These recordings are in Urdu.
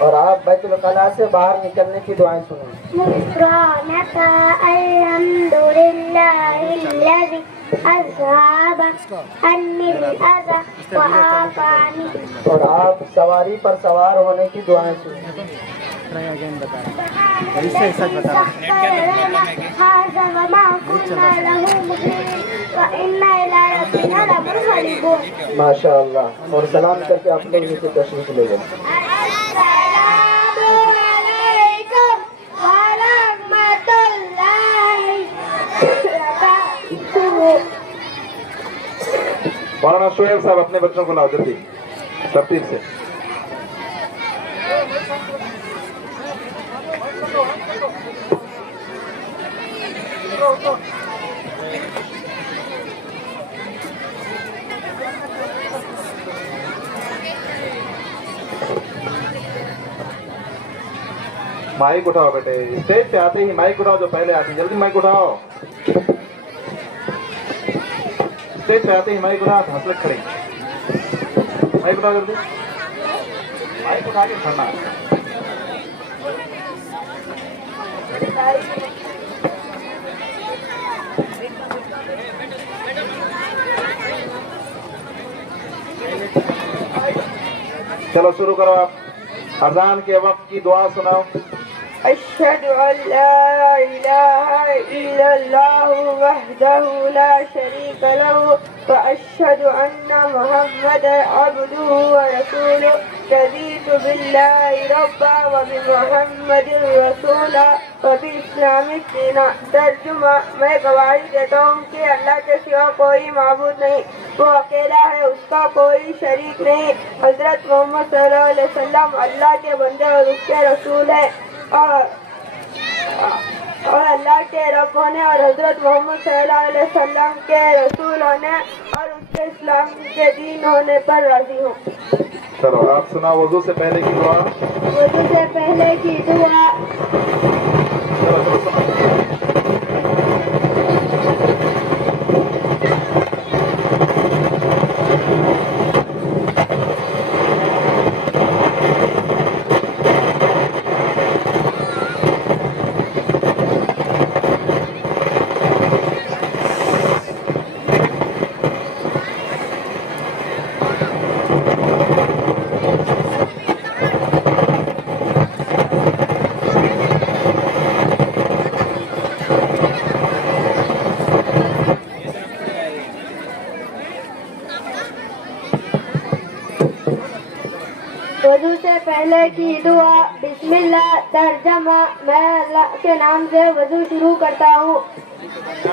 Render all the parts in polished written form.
اور آپ بیت الخلاء سے باہر نکلنے کی دعائیں سنیں. غفرانك الحمد لله الذي أذهب عني الأذى وعافاني. اور آپ سواری پر سوار ہونے کی دعائیں سنیں. هذا وما كنا له مقرنين وإنا إلى ربنا لمنقلبون. ماشاء اللہ. اور سلام کر کے آپ لوگ نیچے تشریف لے جائیں. السلام علیکم ورحمۃ اللہ وبرکاتہ. مولانا شعیب صاحب اپنے بچوں کو لاؤ جلدی ترتیب سے. مائک اٹھاؤ بیٹے, اسٹیج پہ آتے ہی مائک اٹھاؤ جو پہلے آتی. جلدی مائک اٹھاؤ. اسٹیج پہ آتے ہی مائک اٹھاؤ. حسرت کھڑے مائک اٹھاؤ جلدی. مائک اٹھا کے کھڑنا. چلو شروع کرو آپ. اذان کے وقت کی دعا سناؤ. أشهد أن لا إله إلا الله وحده لا شريك له وأشهد أن محمدا عبده ورسوله رضيت بالله ربا وبمحمد رسولا وبالإسلام دينا. ترجمہ: میں گواہی دیتا ہوں کہ اللہ کے سوا کوئی معبود نہیں, وہ اکیلا ہے, اس کا کوئی شریک نہیں. حضرت محمد صلی اللہ علیہ وسلم اللہ کے بندے اور اس کے رسول ہیں. اور اللہ کے رب ہونے اور حضرت محمد صلی اللہ علیہ وسلم کے رسول ہونے اور اس کے اسلام کے دین ہونے پر راضی ہوں. چلو آپ سنا وضو سے پہلے کی دعا. وضو سے پہلے کی دعا. چلو چلو سنا. وضو سے پہلے کی دعا. بسم اللہ. ترجمہ: میں اللہ کے نام سے وضو شروع کرتا ہوں.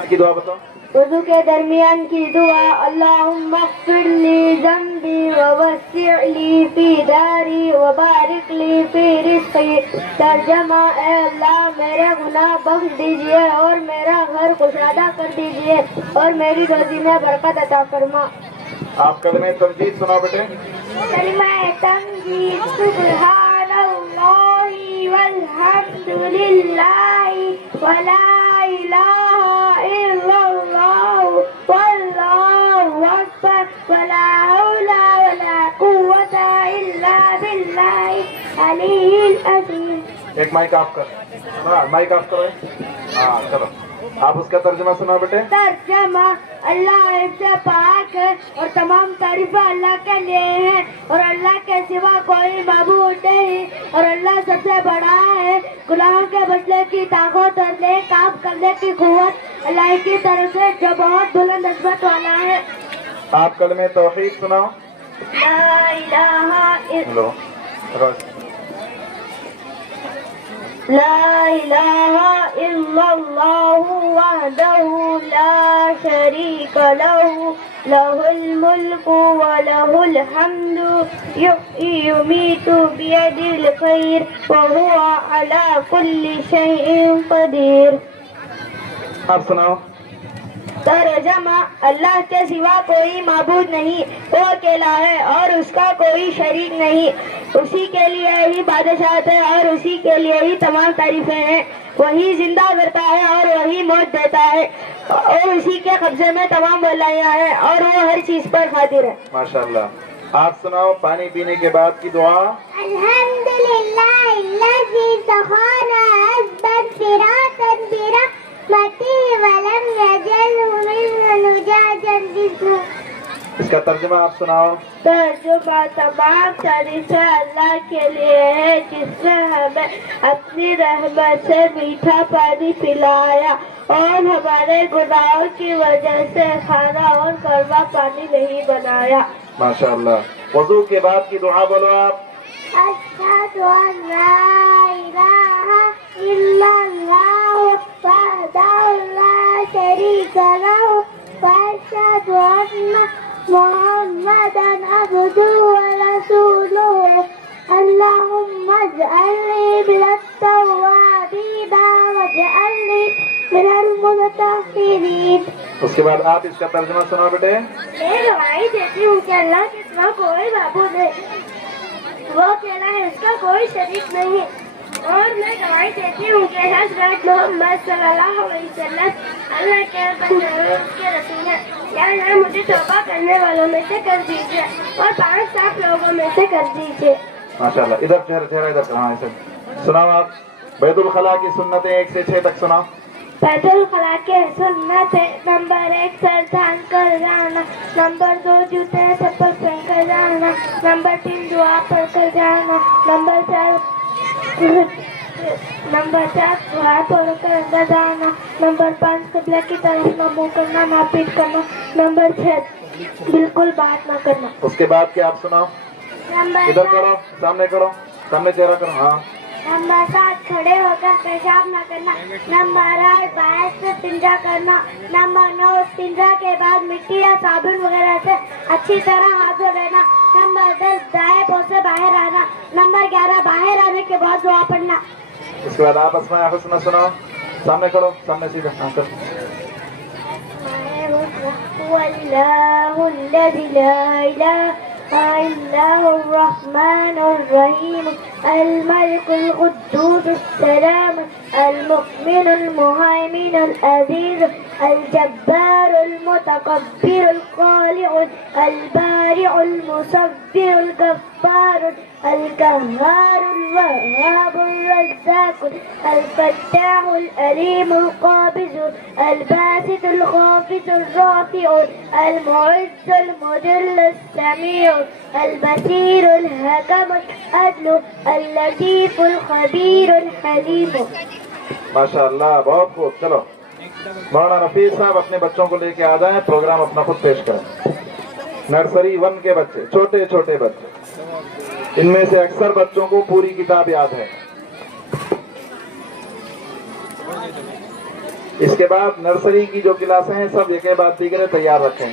کی دعا بتاؤ. وضو کے درمیان کی دعا. اللہم اغفر لی ذنبی ووسع لی فی داری وبارک لی فی رزقی. ترجمہ: اے اللہ میرے گناہ بخش دیجئے اور میرا گھر کشادہ کر دیجئے اور میری روزی میں برکت عطا فرما. آپ کلمہ تمجید سناؤ بیٹے. کلمہ تمجید: سبحان اللہ والحمد للہ ولا الہ الا اللہ واللہ اکبر ولا حول ولا قوة الا باللہ العلی العظیم. ایک مائک آف کر. مائک آف کرو. ہاں چلو آپ اس کا ترجمہ سناؤ بیٹے. ترجمہ: اللہ عیب سے پاک ہے اور تمام تعریفیں اللہ کے لیے ہیں اور اللہ کے سوا کوئی معبود نہیں اور اللہ سب سے بڑا ہے. گناہوں کے بچنے کی طاقت اور نیک کام کرنے کی قوت اللہ کی طرف سے جو بہت بلند عظمت والا ہے. آپ کلمہ توحید سناؤ. لا الہ ہلو. لا الہ الا اللہ وحدہ لا شریک لہ لہ الملک ولہ الحمد یحیی ویمیت بیدہ الخیر وہو علی کل شیء قدیر. آپ سناؤ. ترجمہ: اللہ کے سوا کوئی معبود نہیں, وہ اکیلا ہے اور اس کا کوئی شریک نہیں. اسی کے لیے ہی بادشاہت ہے اور اسی کے لیے ہی تمام تعریفیں ہیں. وہی زندہ کرتا ہے اور وہی موت دیتا ہے اور اسی کے قبضے میں تمام بلائیاں ہیں اور وہ ہر چیز پر قادر ہے. ماشاءاللہ. آپ سناؤ پانی پینے کے بعد کی دعا. الحمدللہ الذی سقانا عذبا فراتا برحمتہ ولم یجعلہ من نجاجا بسمہ. اس کا ترجمہ آپ سناؤ. ترجمہ تمام تعریف اللہ کے لیے ہے جس نے ہمیں اپنی رحمت سے میٹھا پانی پلایا اور ہمارے گناہوں کی وجہ سے کھانا اور کڑوا پانی نہیں بنایا. ماشاء اللہ. وضو کے بعد کی دعا بولو آپ. اشہد ان لا الہ الا اللہ وحدہ لا شریک لہ واشہد ان محمدا عبدہ ورسولہ. اللہم اجعلنی من التوابین واجعلنی من المتطہرین. اس کے بعد آپ اس کا ترجمہ سناؤ بیٹے. میں گواہی دیتی ہوں کہ اللہ کے سوا کوئی معبود نہیں، وہ اکیلا ہے، اس کا کوئی شریک نہیں. اور میں گواہی دیتی ہوں کہ حضرت محمد صلی اللہ علیہ وسلم اللہ کے بندے اور اس کے رسول ہیں. یا اللہ مجھے توبہ کرنے والوں میں سے کر دیجیے اور 5 صاف لوگوں میں سے کر دیجیے. ماشاء اللہ. ادھر چہرہ ادھر. ہاں ایسے سناؤ آپ. بیت الخلاء کی سنتیں 1 سے 6 تک سناؤ. بیت الخلاء کے سنت ہے: نمبر 1 سر دھان کر جانا، نمبر 2 جوتے چپل پہن کر جانا، نمبر 3 دعا پڑھ کر جانا، نمبر 4 دعا پڑھ کر اندر جانا، نمبر 5 قبلہ کی طرف نہ منہ کرنا، نہ پیٹ کرنا، نمبر 6 بالکل بات نہ کرنا. اس کے بعد کیا آپ سناؤ. نمبر ادھر کرو، سامنے کرو، سامنے چہرہ کرو. ہاں. نمبر 7 کھڑے ہو کر پیشاب نہ کرنا، نمبر 8 باعث سے استنجا کرنا، نمبر 9 استنجا کے بعد مٹی یا صابن وغیرہ سے اچھی طرح ہاتھ دھو لینا، نمبر 10 دائیں پاؤں سے باہر آنا، نمبر 11 باہر آنے کے بعد دعا پڑھنا. اس کے بعد آپ اسماء حسنہ سناؤ. سامنے کرو، سامنے سیدھا. ہاں کر. واللہ الذی لا الہ الا هو الرحمن الرحیم الملك القدوس السلام المؤمن المهيمن العزيز الجبار المتكبر الخالق البارئ المصور الغفار القهار الوهاب الرزاق الفتاح العليم القابض الباسط الخافض الرافع المعز المذل السميع البصير الحكم العدل اللطيف الخبير الحليم. ماشاء اللہ. بہت خوب. چلو مولانا رفیع صاحب اپنے بچوں کو لے کے آ جائیں، پروگرام اپنا خود پیش کریں. نرسری 1 کے بچے، چھوٹے چھوٹے بچے. ان میں سے اکثر بچوں کو پوری کتاب یاد ہے. اس کے بعد نرسری کی جو کلاسیں ہیں سب ایک بعد دیگر تیار رکھیں.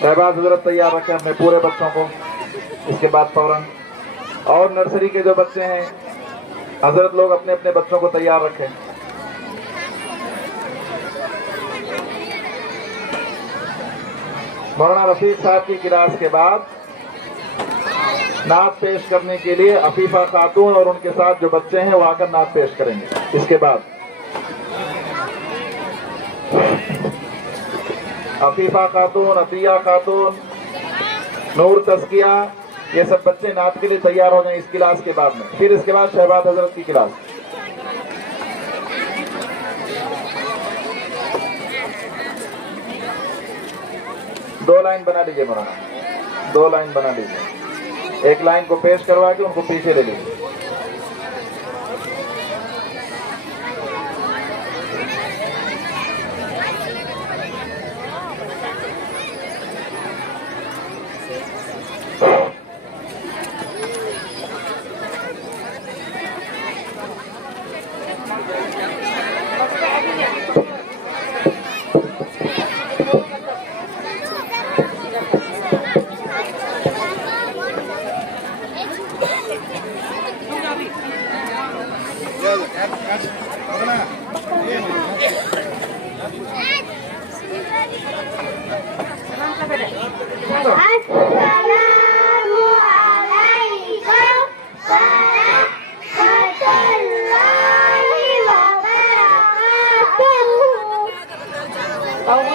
شہباز حضرت تیار رکھیں اپنے پورے بچوں کو. اس کے بعد فوراً اور نرسری کے جو بچے ہیں حضرت لوگ اپنے اپنے بچوں کو تیار رکھیں. مولانا رفیق صاحب کی کلاس کے بعد نعت پیش کرنے کے لیے عفیفہ خاتون اور ان کے ساتھ جو بچے ہیں وہ آ کر نعت پیش کریں گے. اس کے بعد عفیفہ خاتون، عطیہ خاتون، نور تزکیہ، یہ سب بچے نعت کے لیے تیار ہو جائیں اس کلاس کے بعد میں. پھر اس کے بعد شہباز حضرت کی کلاس. دو لائن بنا لیجیے مولانا، 2 لائن بنا لیجیے. ایک لائن کو پیش کروا کے ان کو پیچھے لے لیجیے.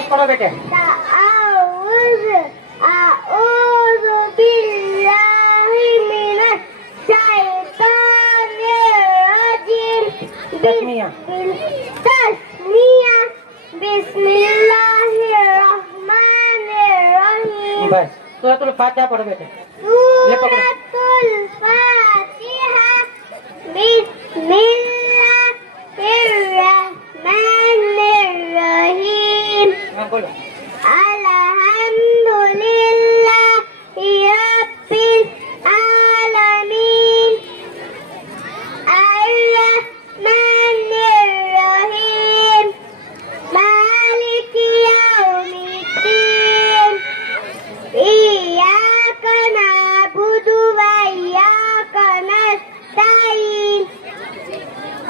پڑھو بیٹے. أعوذ بالله تسمیہ تسمیہ بسم اللہ الرحمن الرحیم. بس سورۃ الفاتحہ پڑھو بیٹے. سورۃ الفاتحہ بسم اللہ الرحمن الرحیم. ہاں بولو. الحمدللہ رب العالمین الرحمن الرحیم مالک یوم الدین ایاک نعبد و ایاک نستعین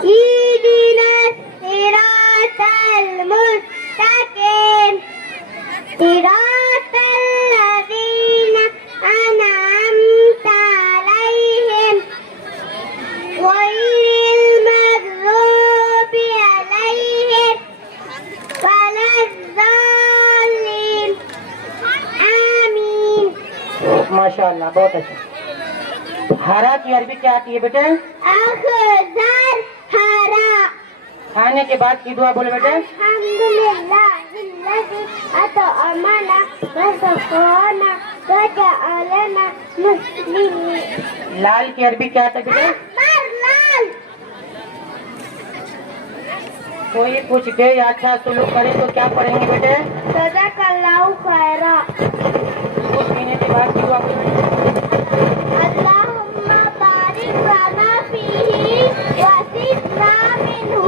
اهدنا الصراط المستقیم صراط الذین أنعمت عليهم غير المغضوب عليهم ولا الضالين آمين. ماشاء اللہ بہت اچھا. ہرا کی عربی کیا آتی ہے بیٹے؟ أخضر حرا. کھانے کے بعد کی دعا بولے بیٹے. الحمدللہ الذي أطعمنا وسقانا وجعلنا مسلمين. لال کی عربی کیا آتا ہے بیٹے؟ أحمر لال. کوئی پوچھ کے یا اچھا سلوک کرے تو کیا پڑھیں گے بیٹے؟ صدق اللہ خیرا. کچھ پینے کے بعد کی دعا بولے. اللهم بارك لنا فيه وزدنا منه.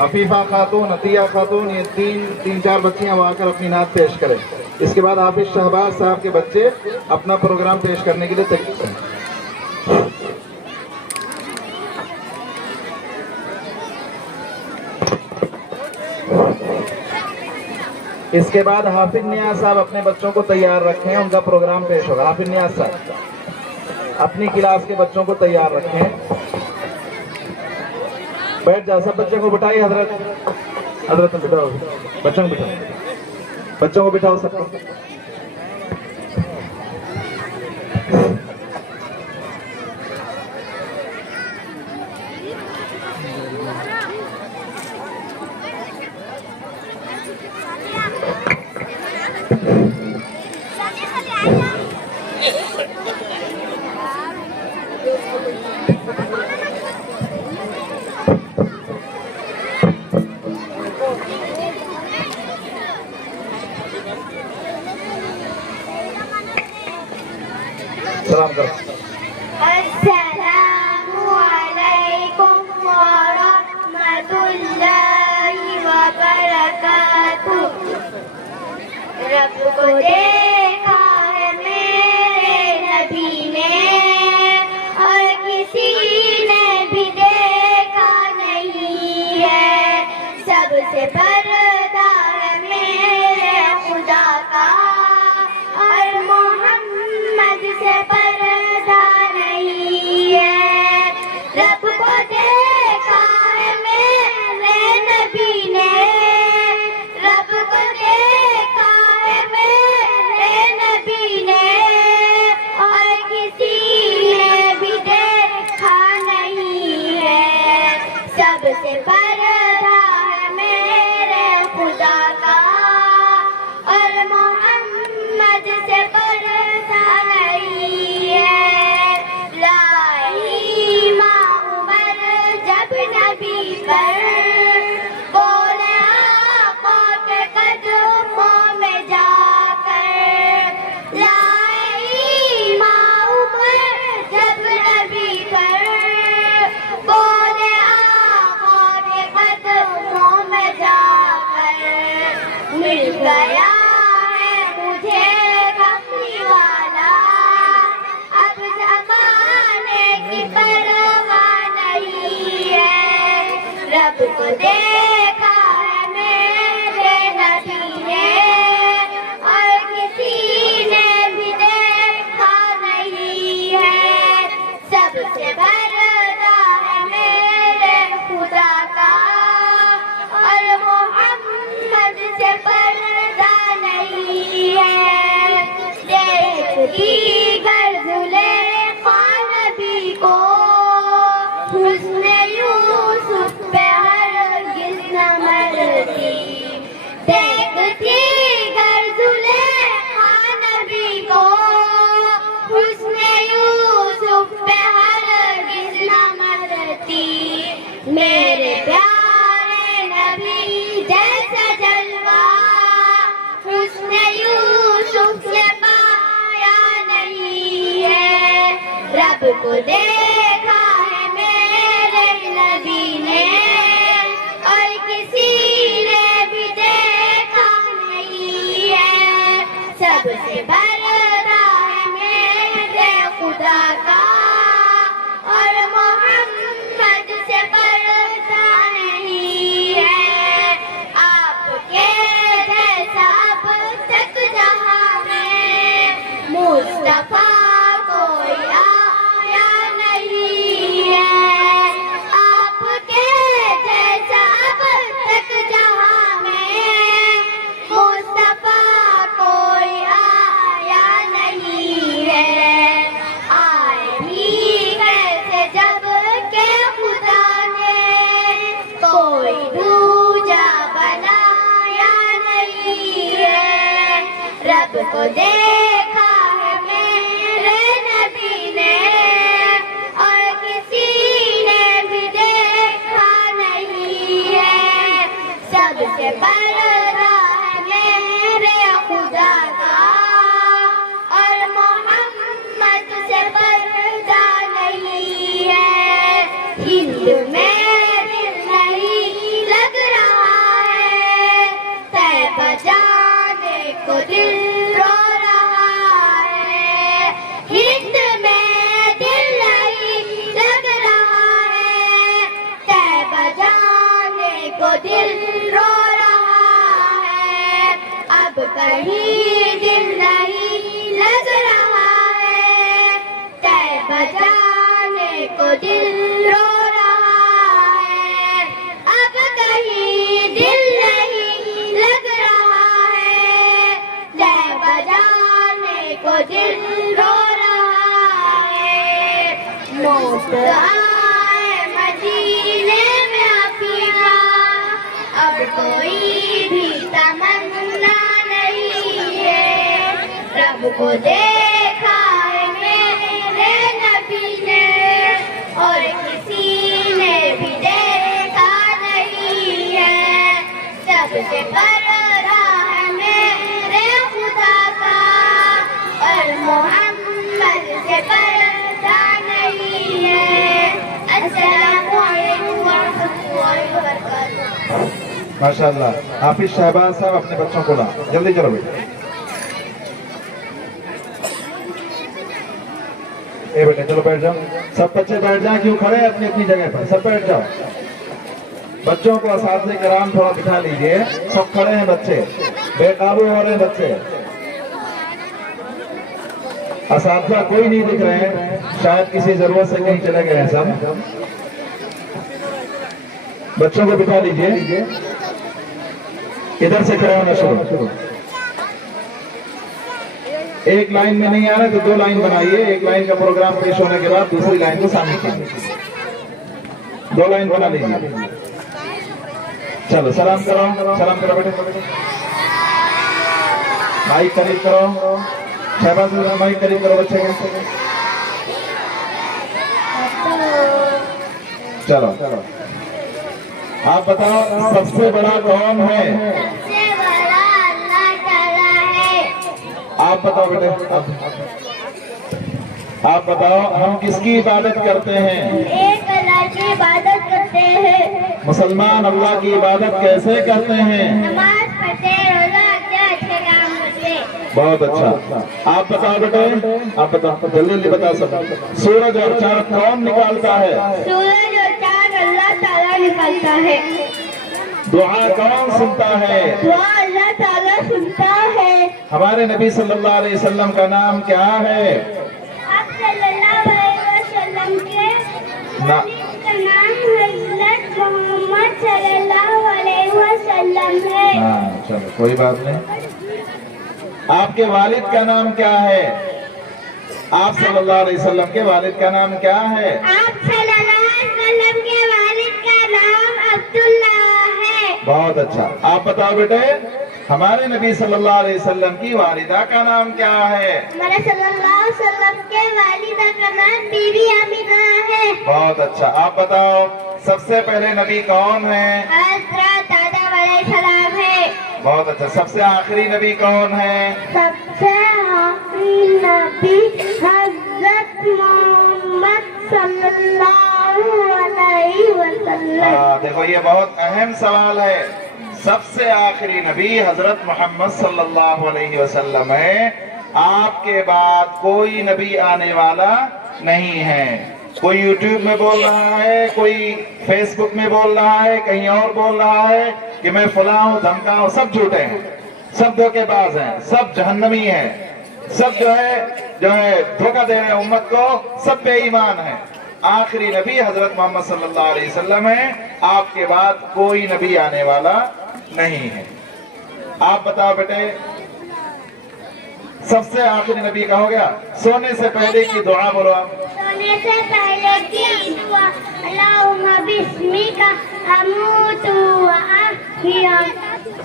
عفیفہ خاتون، عطیہ خاتون، یہ تین چار بچیاں وہاں کر اپنی نعت پیش کریں. اس کے بعد حافظ شہباز صاحب کے بچے اپنا پروگرام پیش کرنے کے لیے تیار ہیں. اس کے بعد حافظ نیاز صاحب اپنے بچوں کو تیار رکھیں، ان کا پروگرام پیش ہوگا. حافظ نیاز صاحب اپنی کلاس کے بچوں کو تیار رکھیں. بیٹھ جا، سب بچوں کو بٹھائیے. حضرت بٹھاؤ، بچوں کو بٹھاؤ سب کو. سلام کرو. السلام علیکم ورحمۃ اللہ وبرکاتہ. رب کو دیکھا ہے میرے نبی نے اور کسی نے بھی دیکھا نہیں ہے. سب سے پردہ ہے میرے خدا کا اور محمد سے پردہ نہیں ہے. رب کو دیکھا ہے میرے نبی نے، رب کو دیکھا ہے میرے نبی نے اور کسی نے بھی دیکھا نہیں ہے. سب سے پردہ ہے میرے خدا کا اور محمد سے پردہ نہیں ہے. لائی ماں عمر جب نبی پر بولے آقا کے قدموں میں جا کر. لائی ماں عمر جب نبی پر بولے آقا کے قدموں میں جا کر. مل گیا ہے مجھے کملی والا، اب زمانے کی پرواہ نہیں ہے. رب کو دیکھا ہے میرے نبی نے اور کسی نے بھی دیکھا نہیں ہے. سب سے پردہ ہے میرے خدا کا اور محمد سے پردہ نہیں ہے. دیکھتی گر زلیخا نبی کو حسن یوسف پہ ہرگز نہ مرتی. دیکھتی گر زلیخا نبی کو حسن یوسف پہ ہرگز نہ مرتی. میرے پیارے نبی جیسا جلوہ حسن یوسف سے پایا نہیں ہے. رب کو دیکھا ہے میرے نبی نے اور کسی نے بھی دیکھا نہیں ہے. سب سے پردہ ہے میرے خدا کا اور محمد سے پردہ نہیں ہے. آپ کے جیسا اب تک جہاں میں مصطفیٰ کوئی آیا نہیں ہے. آپ کے جیسا اب تک جہاں میں مصطفیٰ کوئی آیا نہیں ہے. آئے بھی کیسے جب کہ خدا نے کوئی دوجا بنایا نہیں ہے. رب کو دیکھا ہے میرے نبی نے اور کسی نے بھی دیکھا نہیں ہے. سب سے پردہ ہے میرے خدا کا اور محمد سے پردہ نہیں ہے. ہند میں دل نہیں لگ کو دل رو رہا ہے، اب کہیں دل نہیں لگ رہا ہے، طیبہ جانے کو دل رو رہا ہے، اب کہیں دل نہیں لگ رہا ہے، طیبہ جانے کو دل رو رہا ہے، موت آئے مدینے میں عفیفہ، اب کوئی بھی تمنا نہیں ہے، رب کو دیکھا ہے میرے نبی نے اور کسی نے بھی دیکھا نہیں ہے، سب سے پردہ ہے میرے خدا کا اور محمد سے پردہ نہیں ہے۔ السلام علیکم ورحمۃ اللہ وبرکاتہ۔ ماشاء اللہ۔ حافظ شہباز صاحب اپنے بچوں کو لا، جلدی چلو بیٹا۔ اے بیٹے چلو بیٹھ جاؤ، سب بچے بیٹھ جائیں، کیوں کھڑے ہیں اپنی اپنی جگہ پر، سب بیٹھ جاؤ۔ بچوں کو اساتذہ کرام تھوڑا بٹھا لیجئے، سب کھڑے ہیں بچے، بے قابو ہو رہے ہیں بچے، اساتذہ کوئی نہیں دکھ رہے ہیں، شاید کسی ضرورت سے کہیں چلے گئے ہیں سب۔ بچوں کو بٹھا لیجئے، ادھر سے کھڑے ہونا شروع۔ ایک لائن میں نہیں آ رہا تو دو لائن بنائیے، ایک لائن کا پروگرام پیش ہونے کے بعد دوسری لائن کو شامل کیجیے، دو لائن بنا لیجیے۔ چلو سلام کرو، سلام کرو بیٹے، مائک قریب کرو، شہباز مائک قریب کرو بچے کے۔ چلو آپ بتاؤ سب سے بڑا کون ہے؟ سب سے بڑا اللہ تعالیٰ ہے۔ آپ بتاؤ بیٹے، آپ بتاؤ ہم کس کی عبادت کرتے ہیں؟ ایک اللہ کی عبادت کرتے ہیں۔ مسلمان اللہ کی عبادت کیسے کرتے ہیں؟ نماز پڑھتے، روزہ رکھتے، اچھے کام کرتے۔ بہت اچھا۔ آپ بتاؤ بیٹے، آپ بتاؤ جلدی جلدی بتا سکتے، سورج اور چاند کون نکالتا ہے؟ سورج اور چاند اللہ تعالیٰ نکالتا ہے۔ دعا کون سنتا ہے؟ دعا اللہ تعالیٰ سنتا ہے۔ ہمارے نبی صلی اللہ علیہ وسلم کا نام کیا ہے؟ آپ صلی اللہ علیہ وسلم کے والد کا نام حضرت محمد صلی اللہ علیہ وسلم ہے۔ ہاں چلو کوئی بات نہیں۔ آپ کے والد کا نام کیا ہے؟ آپ صلی اللہ علیہ وسلم کے والد کا نام کیا ہے؟ آپ صلی اللہ علیہ وسلم کے والد کا نام عبداللہ ہے۔ بہت اچھا۔ آپ بتاؤ بیٹے ہمارے نبی صلی اللہ علیہ وسلم کی والدہ کا نام کیا ہے؟ ہمارے صلی اللہ علیہ وسلم کے والدہ کا نام بی بی آمینہ ہے۔ بہت اچھا۔ آپ بتاؤ سب سے پہلے نبی کون ہے؟ حضرت آدم علیہ السلام ہے۔ بہت اچھا۔ سب سے آخری نبی کون ہے؟ سب سے آخری نبی حضرت محمد صلی اللہ علیہ وسلم۔ دیکھو یہ بہت اہم سوال ہے۔ سب سے آخری نبی حضرت محمد صلی اللہ علیہ وسلم ہے۔ آپ کے بعد کوئی نبی آنے والا نہیں ہے۔ کوئی یوٹیوب میں بول رہا ہے، کوئی فیس بک میں بول رہا ہے، کہیں اور بول رہا ہے کہ میں فلاں ہوں دھمکا ہوں، سب جھوٹے ہیں، سب دھوکے باز ہیں، سب جہنمی ہیں، سب جو ہے دھوکہ دے رہے ہیں امت کو، سب بے ایمان ہیں۔ آخری نبی حضرت محمد صلی اللہ علیہ وسلم ہے۔ آپ کے بعد کوئی نبی آنے والا نہیں ہے۔ آپ بتاؤ بیٹے سب سے آخری نبی کا ہو گیا۔ سونے سے پہلے کی دعا بولو آپ۔ سونے سے پہلے کی دعا اللہم بسمک اموت و احیا۔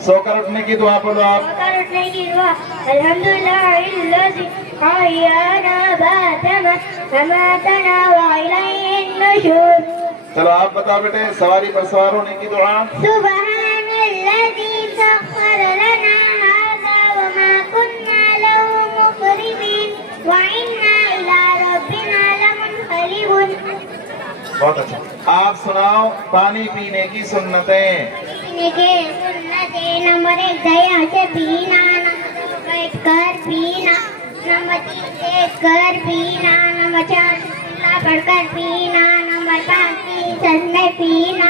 سو کر اٹھنے کی دعا بولو آپ۔ کر اٹھنے کی دعا الحمدللہ الذی احیانا بعدما اماتنا والیہ النشور۔ چلو آپ بتاؤ بیٹے سواری پر سوار ہونے کی دعا۔ سبحان الذی سخر لنا هذا وما كنا له مقرنین وإنا إلى ربنا لمنقلبون۔ بہت اچھا۔ آپ سناؤ پانی پینے کی سنتیں۔ پینے کے سنتیں نمبر 1 دیا سے پینا، نمبر 2 بیٹھ کر پینا، نمبر 3 دیکھ کر پینا، نمبر 4 بسم اللہ پڑھ کر پینا، نمبر 5 سن میں پینا،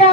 2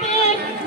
3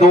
2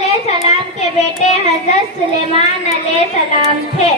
علیہ السلام کے بیٹے حضرت سلیمان علیہ السلام تھے.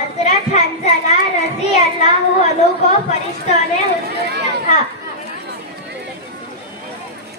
حضرت حنزلہ رضی اللہ عنہ کو فرشتوں نے غسل دیا تھا.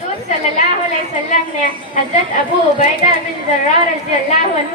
حضور صلی اللہ علیہ وسلم نے حضرت ابو عبیدہ بن جراح رضی اللہ عنہ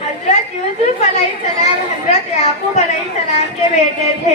حضرت یوسف علیہ السلام حضرت یعقوب علیہ السلام کے بیٹے تھے.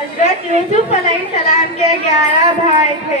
حضرت یوسف علیہ السلام کے 11 بھائی تھے.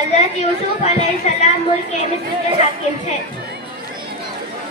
حضرت یوسف علیہ السلام ملک مصر کے حاکم تھے.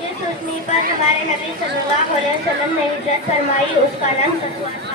جس اٹھنے پر ہمارے نبی صلی اللہ علیہ وسلم نے ہجرت فرمائی اس کا نام تقویٰ تھا.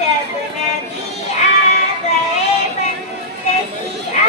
جب نبی آ گئے بندگی آ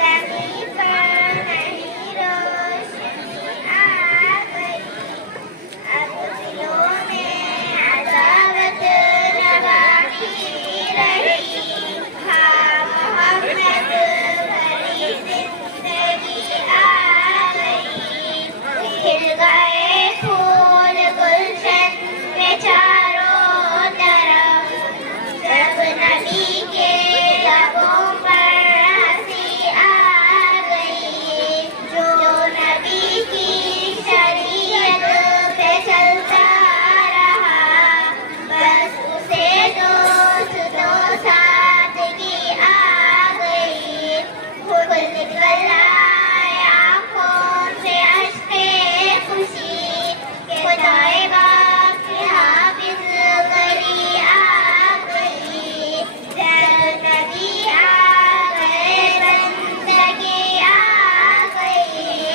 زمین پر نہیں روشنی آ گئی. اب دلوں میں عداوت نواحی رہی. ہاں محمد بھری زندگی آ گئی. کھل گئے پھول گلشن میں چاروں طرف. جب نبی کے لبوں پر ہنسی آ گئی. جو نبی کی شریعت پہ چلتا رہا بس اسے دوست سادگی آ گئی. خود نکل آئے آنکھوں سے اشکے خوشی کہ خدائے باپ کی حافظ گری آ گئی. جب نبی آ گئے بندگی آ گئی.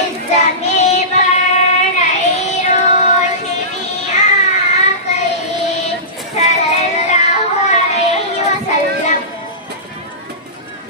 اس زمین پر نئی روشنی آ گئی. صلی اللہ علیہ وسلم.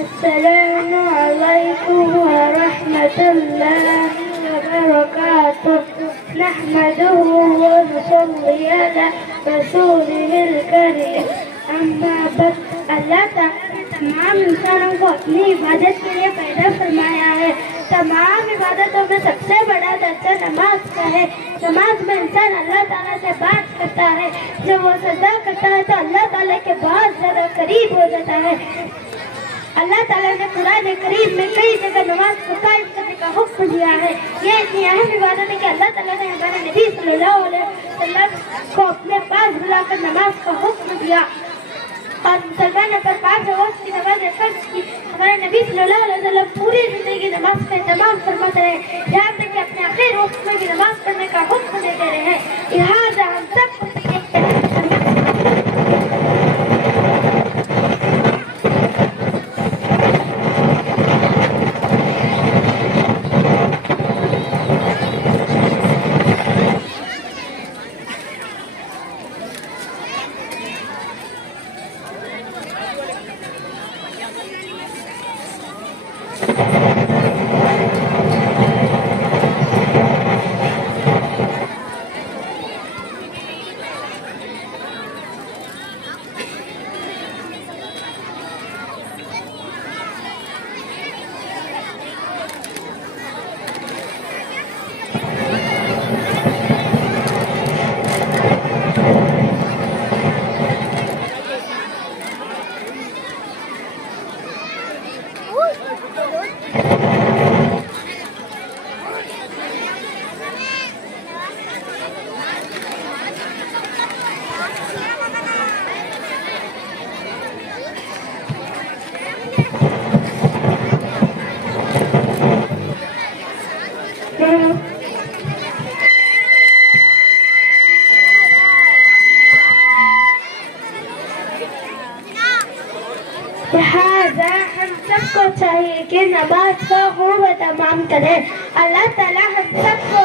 السلام علیکم ورحمۃ اللہ وبرکاتہ. نحمده ونصلي على رسوله الکریم. اما بعد. اللہ تعالیٰ نے تمام انسانوں کو اپنی عبادت کے لیے پیدا فرمایا ہے. تمام عبادتوں میں سب سے بڑا درجہ نماز کا ہے. نماز میں انسان اللہ تعالیٰ سے بات کرتا ہے. جب وہ سجدہ کرتا ہے تو اللہ تعالیٰ کے بہت زیادہ قریب ہو جاتا ہے. اللہ تعالیٰ نے قرآن کریم میں کئی جگہ نماز کو قائم کرنے کا حکم دیا ہے. یہ اتنی اہم عبادت ہے کہ اللہ تعالیٰ نے ہمارے نبی صلی اللہ علیہ وسلم کو اپنے پاس بلا کر نماز کا حکم دیا. اور مسلمانوں پر 5 وقت کی نماز فرض کی. ہمارے نبی صلی اللہ علیہ وسلم پوری زندگی نماز کا اہتمام فرماتے رہے. یہاں تک کہ اپنے آخری وقت میں بھی نماز پڑھنے کا حکم دیتے رہے ہیں. لہٰذا ہم سب کو لہٰذا ہم سب کو چاہیے کہ نماز کا خوب اہتمام کریں. اللہ تعالیٰ ہم سب کو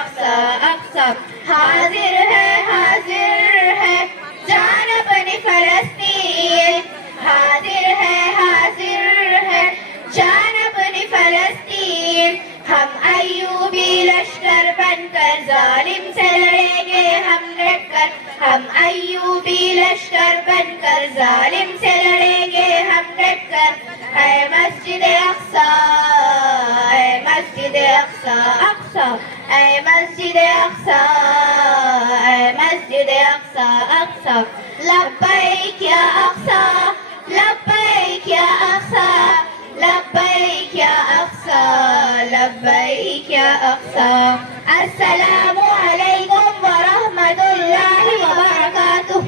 اقصا اقصا حاضر ہے جان اپنی فلسطین حاضر ہے جان اپنی فلسطین ہم ایوبی لشکر بن کر ظالم سے لڑیں گے ہم ڈٹ کر ہم ایوبی لشکر بن کر ظالم سے لڑیں گے ہم ڈٹ کر اے مسجد اقصا اے مسجد اقصا اقصا اے مسجد اقصا اے مسجد اقصا اقصا لبیک یا اقصا لبیک یا اقصا لبیک یا اقصا لبیک یا اقصا السلام علیکم ورحمۃ اللہ وبرکاتہ.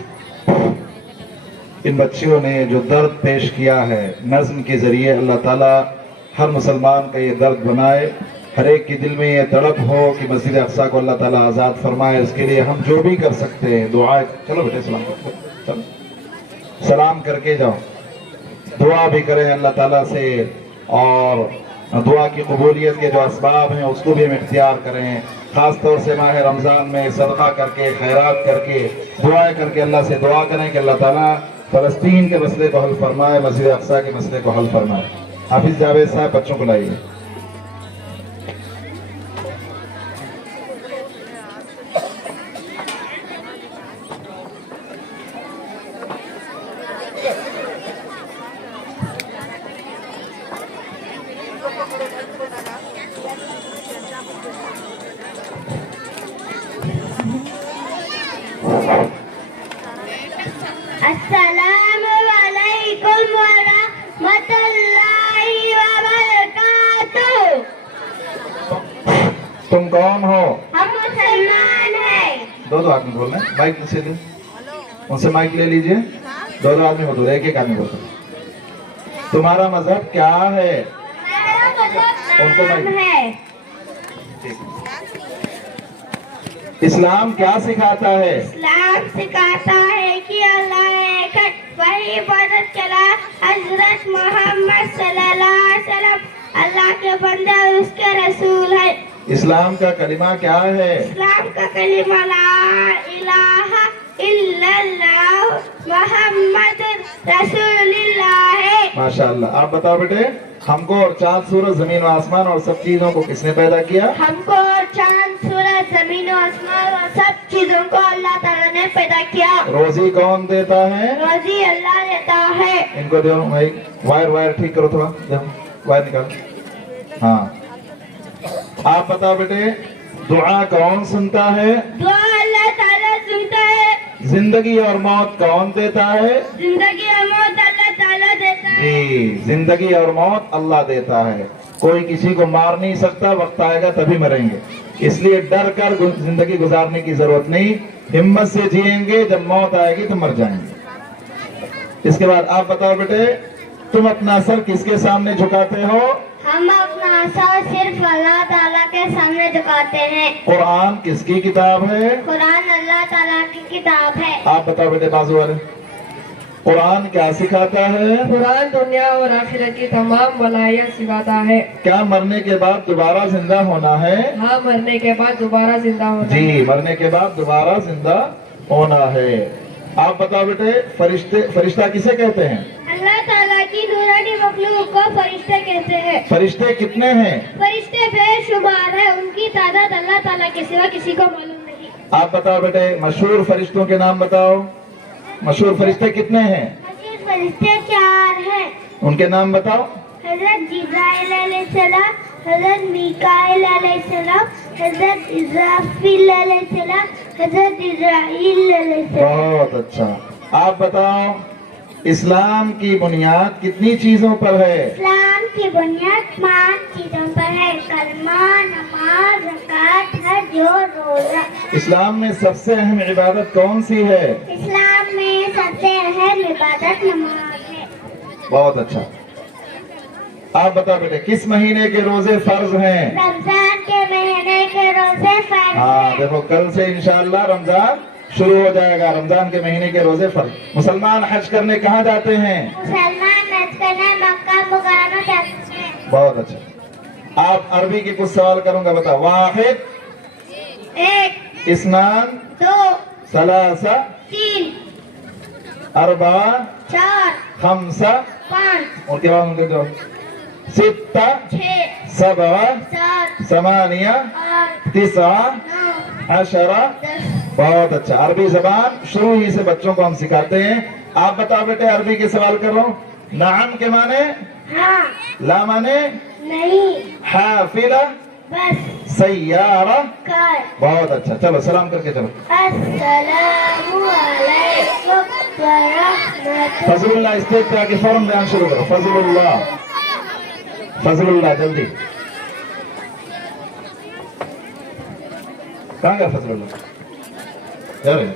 ان بچیوں نے جو درد پیش کیا ہے نظم کے ذریعے، اللہ تعالیٰ ہر مسلمان کا یہ درد بنائے، ہر ایک کے دل میں یہ تڑپ ہو کہ مسجد اقصیٰ کو اللہ تعالیٰ آزاد فرمائے. اس کے لیے ہم جو بھی کر سکتے ہیں دعائیں، چلو بیٹے سلام کرتے چلو سلام کر کے جاؤ، دعا بھی کریں اللہ تعالیٰ سے، اور دعا کی قبولیت کے جو اسباب ہیں اس کو بھی ہم اختیار کریں. خاص طور سے ماہ رمضان میں صدقہ کر کے، خیرات کر کے، دعائیں کر کے اللہ سے دعا کریں کہ اللہ تعالیٰ فلسطین کے مسئلے کو حل فرمائے، مسجد اقصیٰ کے مسئلے کو حل فرمائے. حافظ جاوید صاحب بچوں کو لائیے. السلام علیکم ورحمۃ اللہ وبرکاتہ. تم کون ہو؟ ہم مسلمان ہیں. دو آدمی بول رہے ہیں، مائک سے دیں، ان سے مائک لے لیجئے. دو آدمی بول رہے، ایک آدمی بول رہے. تمہارا مذہب کیا ہے؟ ہمارا مذہب ان کو اسلام مائک. ہے. اسلام کیا سکھاتا ہے؟ اسلام سکھاتا ہے کہ اللہ ایک ہے، وہی عبادت چلا حضرت محمد صلی اللہ علیہ وسلم اللہ کے بندے اور اس کے رسول ہے. اسلام کا کلمہ کیا ہے؟ اسلام کا کلمہ لا الہ الا اللہ محمد رسول اللہ ہے. ماشاءاللہ. آپ بتاؤ بیٹے، ہم کو اور چاند سورج زمین و آسمان اور سب چیزوں کو کس نے پیدا کیا؟ ہم کو چاند سورج زمین و آسمان اور سب چیزوں کو اللہ تعالیٰ نے پیدا کیا. روزی کون دیتا ہے؟ روزی اللہ دیتا ہے. ان کو دیو بھائی، وائر ٹھیک کرو تھوڑا، وائر نکال. ہاں آپ بتاؤ بیٹے، دعا کون سنتا ہے؟ دعا اللہ تعالیٰ سنتا ہے. زندگی اور موت کون دیتا ہے؟ زندگی اور موت اللہ تعالیٰ دیتا ہے. جی، زندگی اور موت اللہ دیتا ہے. کوئی کسی کو مار نہیں سکتا، وقت آئے گا تبھی مریں گے. اس لیے ڈر کر زندگی گزارنے کی ضرورت نہیں، ہمت سے جئیں گے، جب موت آئے گی تو مر جائیں گے. اس کے بعد آپ بتاؤ بیٹے، تم اپنا سر کس کے سامنے جھکاتے ہو؟ ہم اپنا سر صرف اللہ تعالیٰ کے سامنے جھکاتے ہیں. قرآن کس کی کتاب ہے؟ قرآن اللہ تعالیٰ کی کتاب ہے. آپ بتاؤ بیٹے بازو والے، قرآن کیا سکھاتا ہے؟ قرآن دنیا اور آخرت کی تمام بلائیاں سکھاتا ہے. کیا مرنے کے بعد دوبارہ زندہ ہونا ہے؟ ہاں، مرنے کے بعد دوبارہ زندہ ہونا ہے. جی، مرنے کے بعد دوبارہ زندہ ہونا ہے. آپ بتاؤ بیٹے، فرشتہ کسے کہتے ہیں؟ اللہ تعالیٰ کی نورانی مخلوق کو فرشتے کہتے ہیں. فرشتے کتنے ہیں؟ فرشتے بے شمار ہیں، ان کی تعداد اللہ تعالیٰ کے سوا کسی کو معلوم نہیں. آپ بتاو بیٹے، مشہور فرشتوں کے نام بتاؤ. مشہور فرشتے کتنے ہیں؟ مشہور فرشتے 4 ہیں. ان کے نام بتاؤ. حضرت جبرائیل علیہ السلام، حضرت میکائیل علیہ السلام، حضرت اسرافیل علیہ السلام، حضرت اسرائیل علیہ السلام. بہت اچھا. آپ بتاؤ، اسلام کی بنیاد کتنی چیزوں پر ہے؟ اسلام کی بنیاد 5 چیزوں پر ہے: کلمہ، نماز، زکوٰۃ، حج اور روزہ. اسلام میں سب سے اہم عبادت کون سی ہے؟ اسلام میں سب سے اہم عبادت نماز ہے. بہت اچھا. آپ بتاؤ بیٹے، کس مہینے کے روزے فرض ہیں؟ رمضان کے مہینے کے روزے فرض ہاں ہیں. دیکھو، کل سے انشاءاللہ رمضان شروع ہو جائے گا. رمضان کے مہینے کے روزے فرض. مسلمان حج کرنے کہاں جاتے ہیں؟ مسلمان حج کرنے مکہ مکرمہ جاتے ہیں. بہت اچھا. آپ عربی کی کچھ سوال کروں گا، بتاؤ. واحد ایک اسنان دو ثلاثہ تین اربعہ چار خمسہ پانچ اور کیا بات ہوتے جو ستہ چھ سبعہ سات ثمانیہ آٹھ تسعہ نو عشرہ. دس. بہت اچھا. عربی زبان شروع ہی سے بچوں کو ہم سکھاتے ہیں. آپ بتاؤ بیٹے عربی کے سوال کر رہا ہوں. نعم کے معنی ہاں لا معنی نہیں حافلہ بس سیارہ. کار. بہت اچھا. چلو سلام کر کے چلو. السلام علیکم ورحمۃ. فضل اللہ اسٹیج پہ آ کے فوراً بیان شروع کرو. فضل اللہ فضل اللہ جلدی. کہاں گیا فضل اللہ؟ جا رہے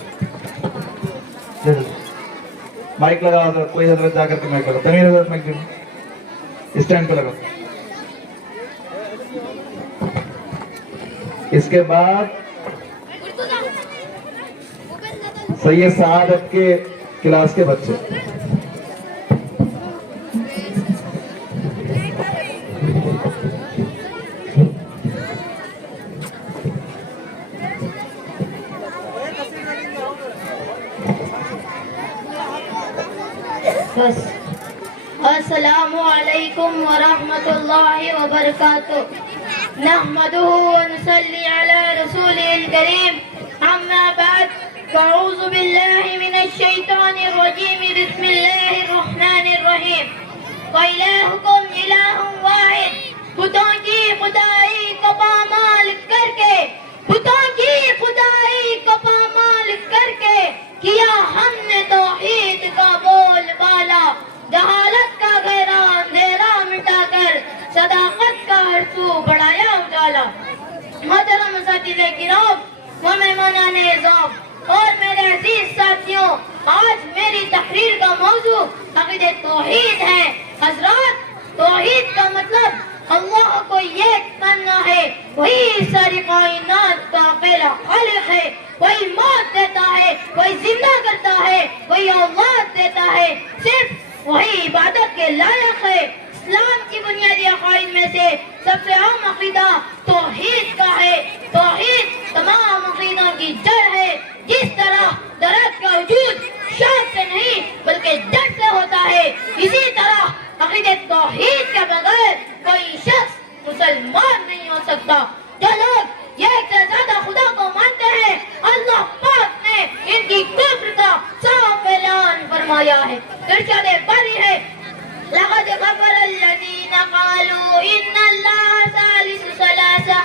ہیں. مائک لگا حضرت. کوئی حضرت جا کر کے مائک لگا. تمہیں حضرت مائک دیں اسٹینڈ پہ لگا. اس کے بعد سید سعادت کے کلاس کے بچے. السلام علیکم ورحمۃ اللہ وبرکاتہ. نحمده ونصلي على رسوله الكريم. اما بعد فاعوذ بالله من الشيطان الرجيم. بسم الله الرحمن الرحيم. وإلهكم إله واحد. بتوں کی خدائی کو پامال کر کے بتوں کی خدائی کو پامال کر کے کیا ہم نے توحید کا بول بالا. جہالت کا گہرا اندھیرا مٹا کر صداقت کا ہر سو بڑھایا اجالا. محترم اساتذہ کرام و مہمانان اعزام اور میرے عزیز ساتھیوں، آج میری تقریر کا موضوع عقیدہ توحید ہے. حضرات، توحید کا مطلب اللہ کو ایک ماننا ہے. وہی ساری کائنات کا اکیلا خالق ہے. وہی موت دیتا ہے، وہی زندہ کرتا ہے، وہی اولاد دیتا ہے. صرف وہی عبادت کے لائق ہے. اسلام کی بنیادی عقائد میں سے سب سے عام عقیدہ توحید کا ہے. توحید تمام عقیدوں کی جڑ ہے. جس طرح درخت کا وجود شاخ سے نہیں بلکہ جڑ سے ہوتا ہے، اسی طرح عقیدہ توحید کے بغیر کوئی شخص مسلمان نہیں ہو سکتا. جو لوگ ایک سے زیادہ خدا کو مانتے ہیں، اللہ پاک نے ان کی کفر کا صاف اعلان فرمایا ہے. ارشاد باری ہے لقد كفر الذين قالوا إن الله ثالث ثلاثة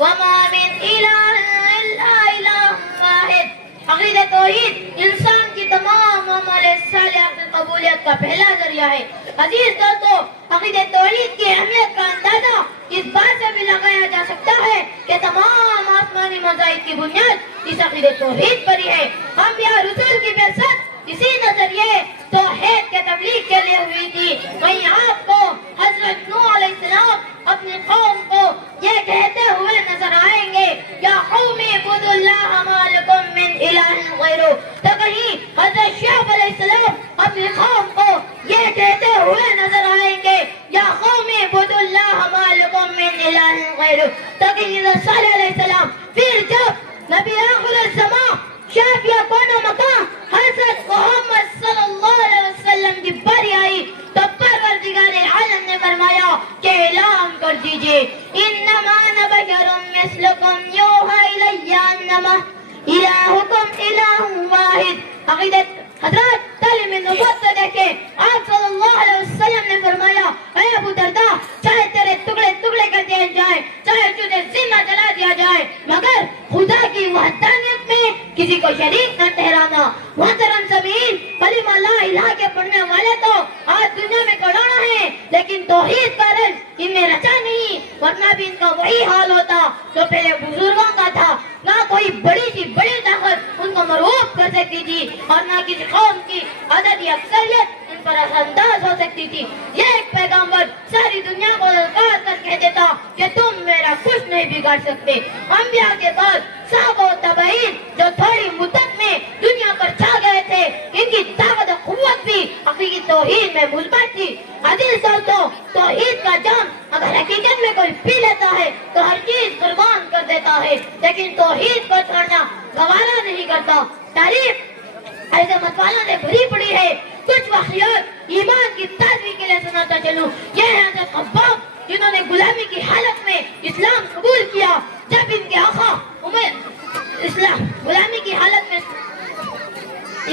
وما من إله إلا إله واحد. عقیدہ توحید انسان کی تمام اعمال صالحہ کی قبولیت کا پہلا ذریعہ ہے. عزیز دوستو، عقیدہ توحید کی اہمیت کا اندازہ اس بات سے بھی لگایا جا سکتا ہے کہ تمام آسمانی مذاہب کی بنیاد اس عقیدہ توحید پر ہی ہے. انبیاء رسول کی بعثت اسی نظریے توحید کے تبلیغ کے لیے ہوئی تھی. وہیں آپ کو حضرت نوح علیہ السلام اپنی قوم کو یہ کہتے ہوئے نظر آئیں گے یا قوم اعبدوا اللہ ما لکم من الہ غیرہ. تو کہیں حضرت شعیب علیہ السلام اپنی قوم کو یہ کہتے ہوئے نظر آئیں گے یا قوم اعبدوا اللہ ما لکم من الہ غیرہ. تو کہیں حضرت صالح علیہ السلام. پھر جب نبی آخر الزمان شافیہ کونا مکان حضرت محمد صلی اللہ علیہ وسلم کی باری آئی تو پروردگار عالم نے فرمایا کہ اعلان کر دیجئے انما انا بشر مثلکم یوحی الی انما الہکم الہ واحد. عقیدت حضرات تعلیم نبوت کو دیکھیں. آپ صلی اللہ علیہ وسلم نے فرمایا اے ابو درداء، چاہے تیرے ٹکڑے ٹکڑے کر دیے جائیں، چاہے تجھے زندہ جلا دیا جائے، مگر خدا کی وحدانیت میں کسی کو شریک نہ ٹھہرانا. محترم سامعین، کلمہ لا الہ کے پڑھنے والے تو آج دنیا میں کروڑوں ہیں، لیکن توحید کا رنگ ان میں رچا نہیں، ورنہ بھی ان کا وہی حال ہوتا جو پہلے بزرگوں کا تھا. نہ کوئی بڑی سی بڑی طاقت ان کو مرعوب کر سکتی تھی اور نہ کسی قوم کی عددی اکثریت ان پر اثر انداز ہو سکتی تھی. یہ ایک پیغمبر ساری دنیا کو للکار کر کہہ دیتا کہ تم میرا کچھ نہیں بگاڑ سکتے. انبیاء کے بعد صحابہ و تابعین جو تھوڑی مدت میں دنیا پر چھا گئے تھے، ان کی طاقت و قوت بھی حقیقی توحید میں مثبت تھی. عزیز دوستو، توحید کا جام اگر حقیقت میں کوئی پی لیتا ہے تو ہر چیز قربان کر دیتا ہے، لیکن لیکن توحید کو چھوڑنا گوارا نہیں کرتا. تاریخ ایسے متوالوں نے بھری پڑی ہے. کچھ واقعات ایمان کی تازگی کے لیے سناتا چلوں. یہ ہے حضرت خباب جنہوں نے غلامی کی حالت میں اسلام قبول کیا. جب ان کے آقا عمر اسلام غلامی کی حالت میں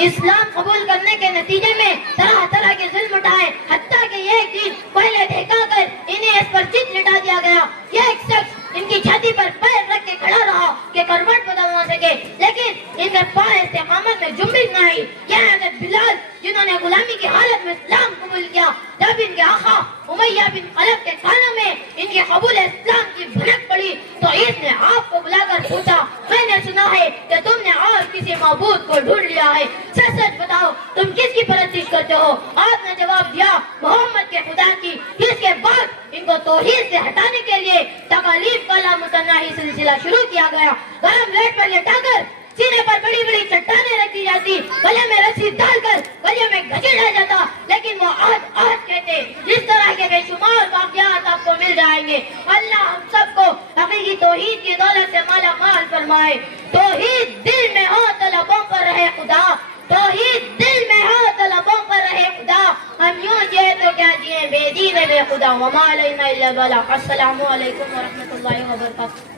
اسلام قبول کرنے کے نتیجے میں طرح طرح کے ظلم اٹھائے, حتیٰ کہ ایک دن پہلے دھکا کر انہیں اس پر چت لٹا دیا گیا. یہ ایک شخص ان کی چھاتی پر پیر رکھ کے کھڑا رہا کہ کروٹ بدل نہ سکے, لیکن ان کے پاؤں استقامت میں جنبش نہ آئی. یہ حضرت بلال جنہوں نے غلامی کی حالت میں اسلام قبول کیا. جب ان کے آقا امیہ بن خلف کے کانوں میں ان کے قبول اسلام کی بھنک پڑی تو اس نے آپ کو بلا کر پوچھا, میں نے سنا ہے کہ تم نے اور کسی معبود کو ڈھونڈ لیا ہے, سچ سچ بتاؤ تم کس کی پرستش کرتے ہو؟ آپ نے جواب دیا, محمد کے خدا کی. اس کے بعد ان کو توحید سے ہٹانے کے لیے تکالیف والا متناہی سلسلہ شروع کیا گیا. گرم لیٹ پر لٹا کر سینے پر بڑی بڑی چٹانیں رکھی جاتی, گلے میں رسی ڈال کر گلے میں گھسیٹا جاتا, لیکن وہ آج کہتے. اس طرح کے بے شمار واقعات آپ کو مل جائیں گے. اللہ ہم سب کو حقیقی توحید کی دولت سے مالا مال فرمائے. توحید دل میں ہو تو لبوں پر رہے خدا, توحید دل میں ہو تو لبوں پر رہے خدا. ہم یوں جیے تو کیا جیے بے دین بے خدا. وما علینا الا البلاغ. السلام علیکم ورحمۃ اللہ وبرکاتہ.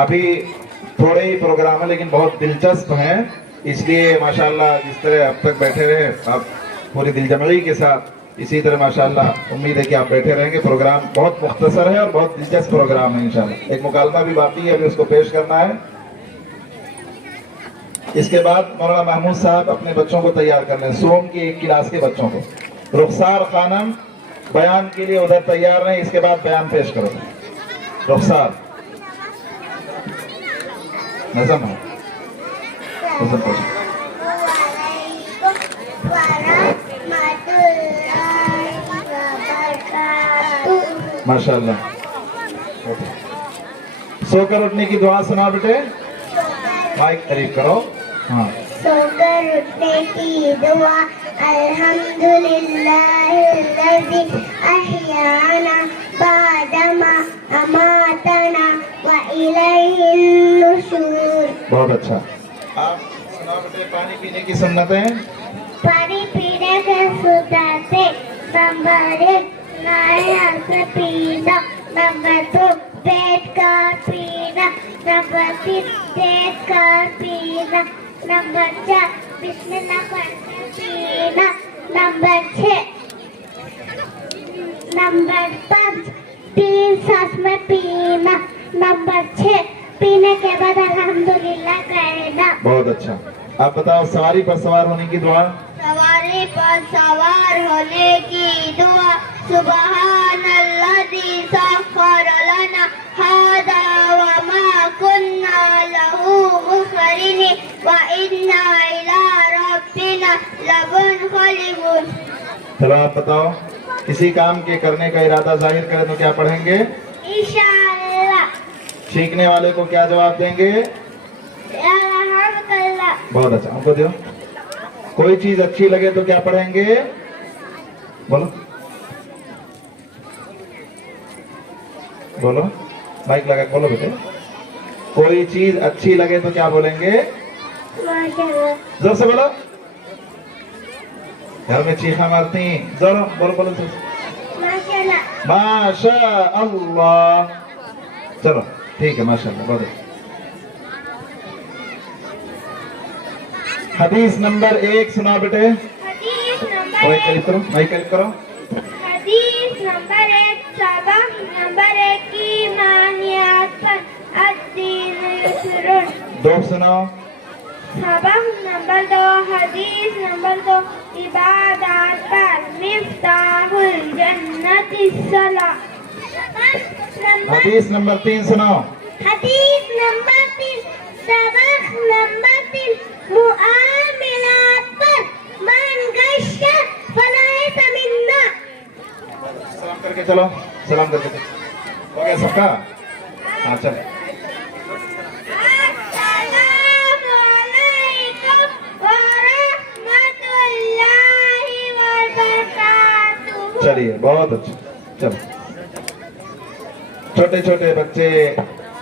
ابھی تھوڑے ہی پروگرام ہیں لیکن بہت دلچسپ ہیں, اس لیے ماشاءاللہ جس طرح اب تک بیٹھے رہے آپ پوری دل جمعی کے ساتھ, اسی طرح ماشاءاللہ امید ہے کہ آپ بیٹھے رہیں گے. پروگرام بہت مختصر ہے اور بہت دلچسپ پروگرام ہے انشاءاللہ. ایک مکالمہ بھی باقی ہے, ابھی اس کو پیش کرنا ہے. اس کے بعد مولانا محمود صاحب اپنے بچوں کو تیار کر لیں, سوم کی ایک کلاس کے بچوں کو. رخسار خانم بیان کے لیے ادھر تیار رہیں, اس کے بعد بیان پیش کرو. رخسار نظم ہے, نظم پیش. ماشاءاللہ. سو کر اٹھنے کی دعا سنا بیٹے, مائک قریب کرو. ہاں, سو کر اٹھنے کی دعا. الحمدللہ الذی احیانا بعدما اماتنا والیہ النشور. بہت اچھا. آپ سنا بیٹے پانی پینے کی سنتیں. پانی پینے کے سنتیں. نمبر 1 نہار سے پینا. نمبر 2 بیٹھ کر پینا. نمبر 3 دیکھ کر پینا. نمبر 4 بسم اللہ پڑھ کر پینا. نمبر 6 نمبر 5 3 سانس میں پینا. نمبر 6 پینے کے بعد الحمدللہ کہنا. بہت اچھا. آپ بتاؤ سواری پر سوار ہونے کی دعا. سواری پر سوار ہونے کی دعا. سبحان الذی سخر لنا ھذا وما كنا له مقرنین وإنا إلی ربنا لمنقلبون. چلو آپ بتاؤ, کسی کام کے کرنے کا ارادہ ظاہر کریں تو کیا پڑھیں گے؟ انشاءاللہ. سیکھنے والے کو کیا جواب دیں گے؟ الحمدللہ. بہت اچھا. ہم کو دیو. کوئی چیز اچھی لگے تو کیا پڑھیں گے؟ بولو بولو, مائک لگا بولو بیٹے. کوئی چیز اچھی لگے تو کیا بولیں گے؟ ماشاءاللہ. زور سے بولو, گھر میں چیخا مارتی ہیں. زور بولو بولو زور. ماشاءاللہ. ماشاء اللہ. چلو ٹھیک ہے, ماشاء اللہ. بہت اچھا. حدیث نمبر 1 سنا بیٹے. حدیث نمبر مائک قریب کرو, مائک قریب کرو. حدیث نمبر 1 سبق نمبر 1 کی معنیات پر. الدین یسر. 2 سناؤ. سبق نمبر 2 حدیث نمبر 2 عبادات پر. مفتاح الجنت الصلاۃ. حدیث نمبر 3 سناؤ. حدیث نمبر 3 سبق نمبر 3 معاملات پر. من غش فلیس منا. سلام کر کے چلو, سلام کر کے چلو. ہو گیا سب کا؟ ہاں چلو. السلام علیکم ورحمۃ اللہ وبرکاتہ. چلیے بہت اچھا. چلو چھوٹے چھوٹے بچے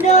2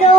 2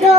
2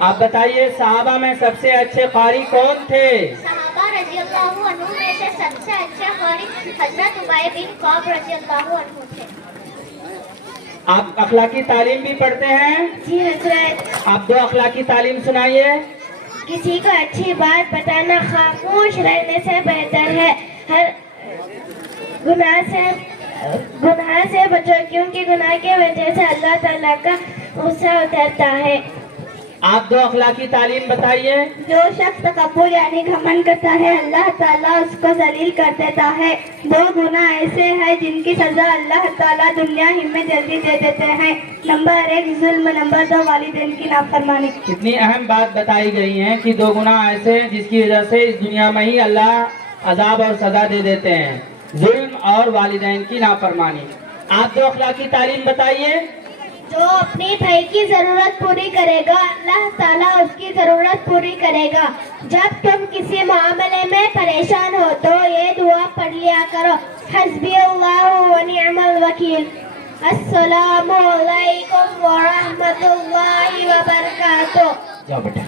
آپ بتائیے صحابہ میں سب سے اچھے قاری کون تھے؟ صحابہ رضی اللہ عنہ میں سے سب سے اچھا قاری حضرت ابی بن کعب رضی اللہ عنہ تھے۔ آپ اخلاقی تعلیم بھی پڑھتے ہیں؟ جی حضرت۔ آپ 2 اخلاقی تعلیم سنائیے۔ کسی کو اچھی بات بتانا خاموش رہنے سے بہتر ہے۔ ہر گناہ سے بچو، کیونکہ گناہ کی وجہ سے اللہ تعالیٰ کا غصہ اترتا ہے۔ آپ 2 اخلاقی تعلیم بتائیے۔ جو شخص تکبر یعنی گھمنڈ کرتا ہے اللہ تعالیٰ اس کو ذلیل کر دیتا ہے۔ 2 گناہ ایسے ہیں جن کی سزا اللہ تعالیٰ دنیا ہی میں جلدی دے دیتے ہیں۔ نمبر 1 ظلم، نمبر 2 والدین کی نافرمانی۔ کتنی اہم بات بتائی گئی ہیں کہ 2 گناہ ایسے ہیں جس کی وجہ سے اس دنیا میں ہی اللہ عذاب اور سزا دے دیتے ہیں، ظلم اور والدین کی نافرمانی۔ آپ 2 اخلاقی تعلیم بتائیے۔ جو اپنی بھائی کی ضرورت پوری کرے گا اللہ تعالیٰ اس کی ضرورت پوری کرے گا۔ جب تم کسی معاملے میں پریشان ہو تو یہ دعا پڑھ لیا کرو، حسبی اللہ و نعم الوکیل۔ السلام علیکم ورحمۃ اللہ وبرکاتہ۔ جاؤ بیٹا،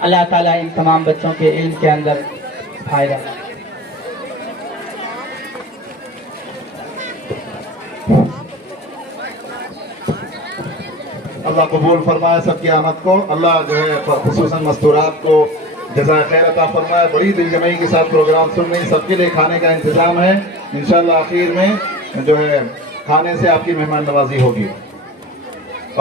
اللہ تعالیٰ ان تمام بچوں کے علم کے اندر فائدہ۔ اللہ قبول فرمائے سب کی آمد کو، اللہ جو ہے خصوصاً مستورات کو جزائے خیر عطا فرمائے۔ بڑی دل جمعی کے ساتھ پروگرام سن رہی، سب کے لیے کھانے کا انتظام ہے، انشاءاللہ آخر میں جو ہے کھانے سے آپ کی مہمان نوازی ہوگی،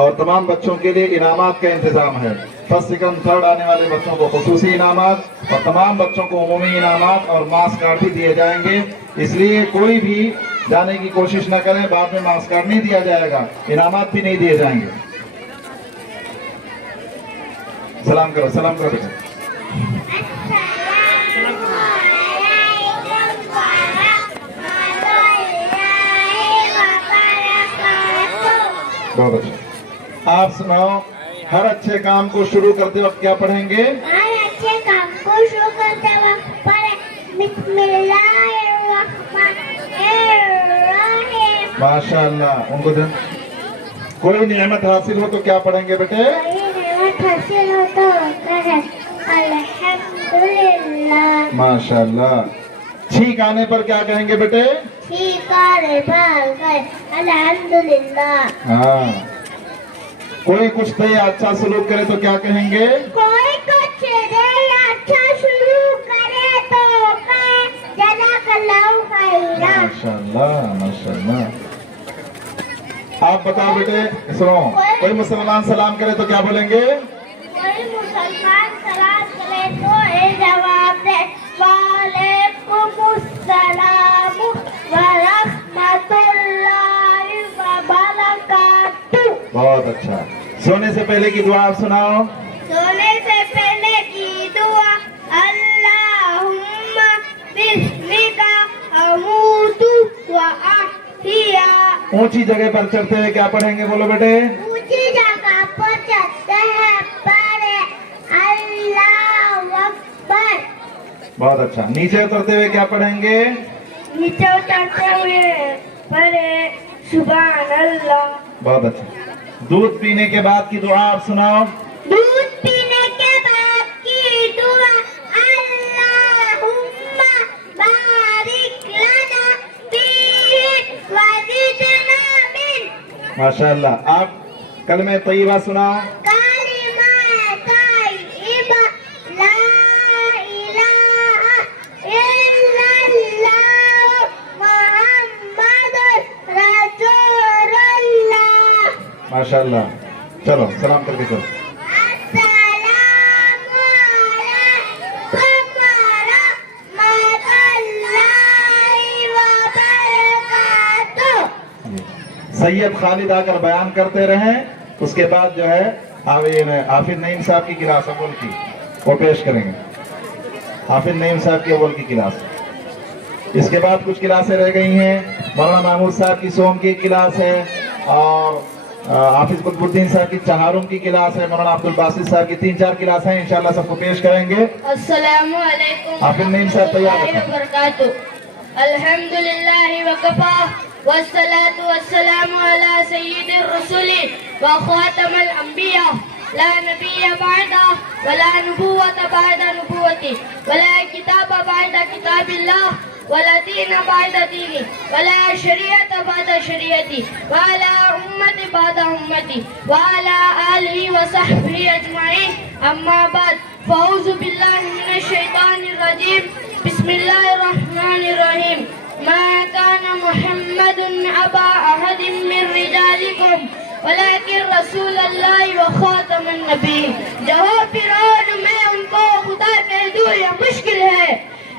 اور تمام بچوں کے لیے انعامات کا انتظام ہے۔ فرسٹ سیکنڈ تھرڈ آنے والے بچوں کو خصوصی انعامات اور تمام بچوں کو عمومی انعامات اور ماسک کارڈ بھی دیے جائیں گے، اس لیے کوئی بھی جانے کی کوشش نہ کریں، بعد میں ماسک کارڈ نہیں دیا جائے گا، انعامات بھی نہیں دیے جائیں گے۔ سلام کرو، سلام کرو بیٹا۔ بہت اچھا، آپ سناؤ، ہر اچھے کام کو شروع کرتے وقت کیا پڑھیں گے؟ ہر اچھے کام کو شروع کرتے وقت پڑھیں بسم اللہ الرحمن الرحیم۔ ماشاءاللہ، ان کو کوئی نعمت حاصل ہو تو کیا پڑھیں گے بیٹے؟ حاصل ہوتا ہے الحمدللہ۔ ماشاءاللہ، چھینک آنے پر کیا کہیں گے بیٹے؟ ٹھیک ہے الحمدللہ۔ ہاں، کوئی کچھ دے اچھا سلوک کرے تو کیا کہیں گے؟ کوئی کچھ دے اچھا شروع کرے تو جزاک اللہ خیرا۔ ماشاءاللہ، ماشاءاللہ۔ آپ بتاؤ بیٹے، سنو، کوئی مسلمان سلام کرے تو کیا بولیں گے؟ کوئی مسلمان سلام کرے تو یہ جواب دے وعلیکم السلام ورحمۃ اللہ وبرکاتہ۔ بہت اچھا، سونے سے پہلے کی دعا آپ سناؤ۔ سونے سے پہلے کی دعا اللہم بسمک اموت واحیا۔ اونچی جگہ پر چڑھتے ہوئے کیا پڑھیں گے؟ بولو بیٹے۔ اونچی جگہ پر چڑھتے ہیں پڑھے اللہ اکبر۔ بہت اچھا، نیچے اترتے ہوئے کیا پڑھیں گے؟ نیچے اترتے ہوئے پڑھے سبحان اللہ۔ بہت اچھا، دودھ پینے کے بعد کی دعا آپ سناؤ۔ دودھ پینے کے بعد کی دعا اللہم بارک لنا فیہ وزدنا من۔ ماشاءاللہ، آپ کلمہ طیبہ سناؤ۔ کلمہ طیبہ لا الہ الا اللہ محمد رسول اللہ۔ ماشاءاللہ، چلو سلام کر کے چلو۔ السلام علیکم ورحمۃ اللہ وبرکاتہ۔ سید خالد آ کر بیان کرتے رہیں، اس کے بعد جو ہے حافظ نعیم صاحب کی کلاس اول کی وہ پیش کریں گے، حافظ نعیم صاحب کی اول کی کلاس۔ اس کے بعد کچھ کلاسیں رہ گئی ہیں، مولانا محمود صاحب کی سوم کی کلاس ہے، اور حافظ قطب الدین صاحب کی چہارم کی کلاس ہے، مولانا عبد الباسط صاحب کی 3-4 کلاس ہیں، انشاءاللہ سب کو پیش کریں گے۔ السلام علیکم حافظ نعیم صاحب تیار رکھیں۔ وبرکاتہ۔ الحمدللہ وکفا والصلاة والسلام علی سید الرسول وخاتم الانبیاء لا نبي بعده ولا نبوة بعد نبوته ولا كتاب بعد كتاب الله ولا دين بعد ديني ولا شريعة بعد شريعتي وعلى أمتي بعد أمتي وعلى آله وصحبه أجمعين أما بعد فأعوذ بالله من الشيطان الرجيم بسم الله الرحمن الرحيم ما كان محمد أبا أحد من رجالكم ولكن رسول اللہ وخاتم النبی. جو ہو فرعون میں ان کو خدا کہہ دوں یہ مشکل ہے.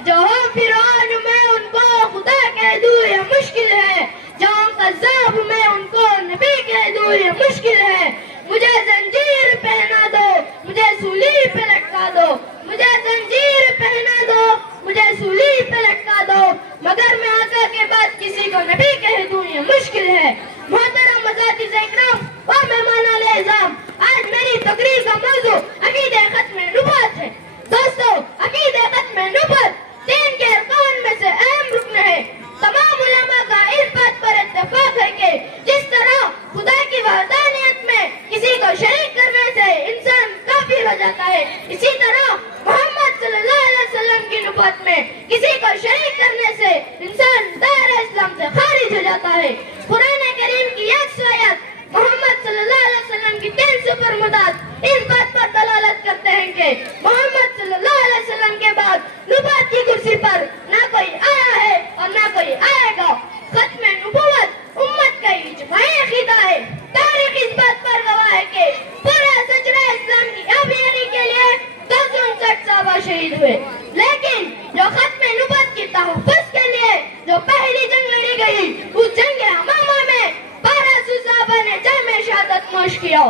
جو ہو فرعون میں ان کو خدا کہہ دوں یہ مشکل ہے. جو قذاب میں ان کو نبی کہہ دوں یہ مشکل ہے. مجھے زنجیر پہنا دو مجھے سولی پہ لٹکا دو. مجھے زنجیر پہنا دو مجھے سولی پہ لٹکا دو. مگر میں آقا کے بعد کسی کو نبی کہہ دوں یہ مشکل ہے. محترم اساتذہ اکرام و مہمان اعظام، آج میری تقریر کا موضوع عقیدہ ختم نبوت ہے. دوستو، عقیدہ ختم نبوت دین کے ارکان میں سے اہم رکن ہے. تمام علماء کا اس بات پر اتفاق ہے کہ جس طرح خدا کی وحدانیت میں کسی کو شریک کرنے سے انسان کافر ہو جاتا ہے، اسی طرح محمد صلی اللہ علیہ وسلم کی نبوت میں کسی کو شریک کرنے سے انسان دائرہ اسلام سے خارج ہو جاتا ہے. قرآن کریم کی 100 آیات محمد صلی اللہ علیہ وسلم کی 3 سپرمدات اس بات پر دلالت کرتے ہیں کہ محمد صلی اللہ علیہ وسلم کے بعد نبوت کی کرسی پر نہ کوئی آیا ہے اور نہ کوئی آئے گا. ختم نبوت امت کا اجماعی عقیدہ ہے. تاریخ اس بات پر گواہ ہے کہ پورا سجرہ اسلام کی ابیانی کے لیے 259 صحابہ شہید ہوئے، لیکن جو ختم نبوت کی تحفظ کے لیے جو پہلی جنگ لڑی گئی اس جنگ حمامہ میں 1200 صحابہ نے جام شہادت نوش کیا،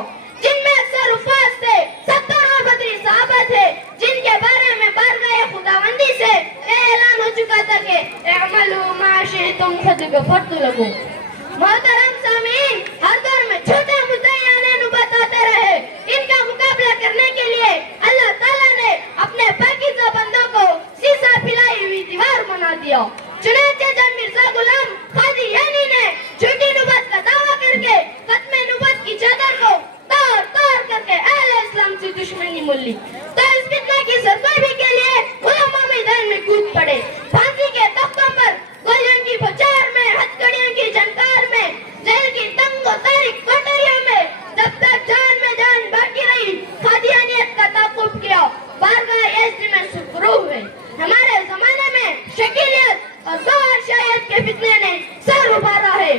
جن میں اکثر حفاظ تھے، 70 بدری صحابہ تھے جن کے بارے میں بارگاہ خداوندی سے اعلان ہو چکا تھا کہ اعملوا ما شئتم قد غفرت لكم. محترم سامعین، ہر دور میں چھوٹے مدعیان نبوت آتے رہے. ان کا مقابلہ کرنے کے لیے اللہ تعالیٰ نے اپنے پاکیزہ بندوں کو سیسا پھیلائی ہوئی دیوار بنا دیا. چنانچہ جب مرزا غلام قادیانی نے جھوٹی نبوت کا دعویٰ کر کے ختم نبوت کی چادر کو توڑ کر کے اہل اسلام سے دشمنی مول لی تو اس فتنہ کی سرکوبی کے لیے علماء میدان میں کود پڑے. پھانسی کے تختوں پر، گولیوں کی بوچھار میں، ہتھکڑیوں کی جھنکار میں، جیل کی تنگ و تاریک کوٹریوں میں جب تک جان میں جان باقی رہی قادیانیت کا تعاقب کیا. بارگاہ یزد میں سرخرو ہوئے. ہمارے زمانے میں شکیلیت اور بادشاہیت کے فتنے نے سر ابھارا ہے.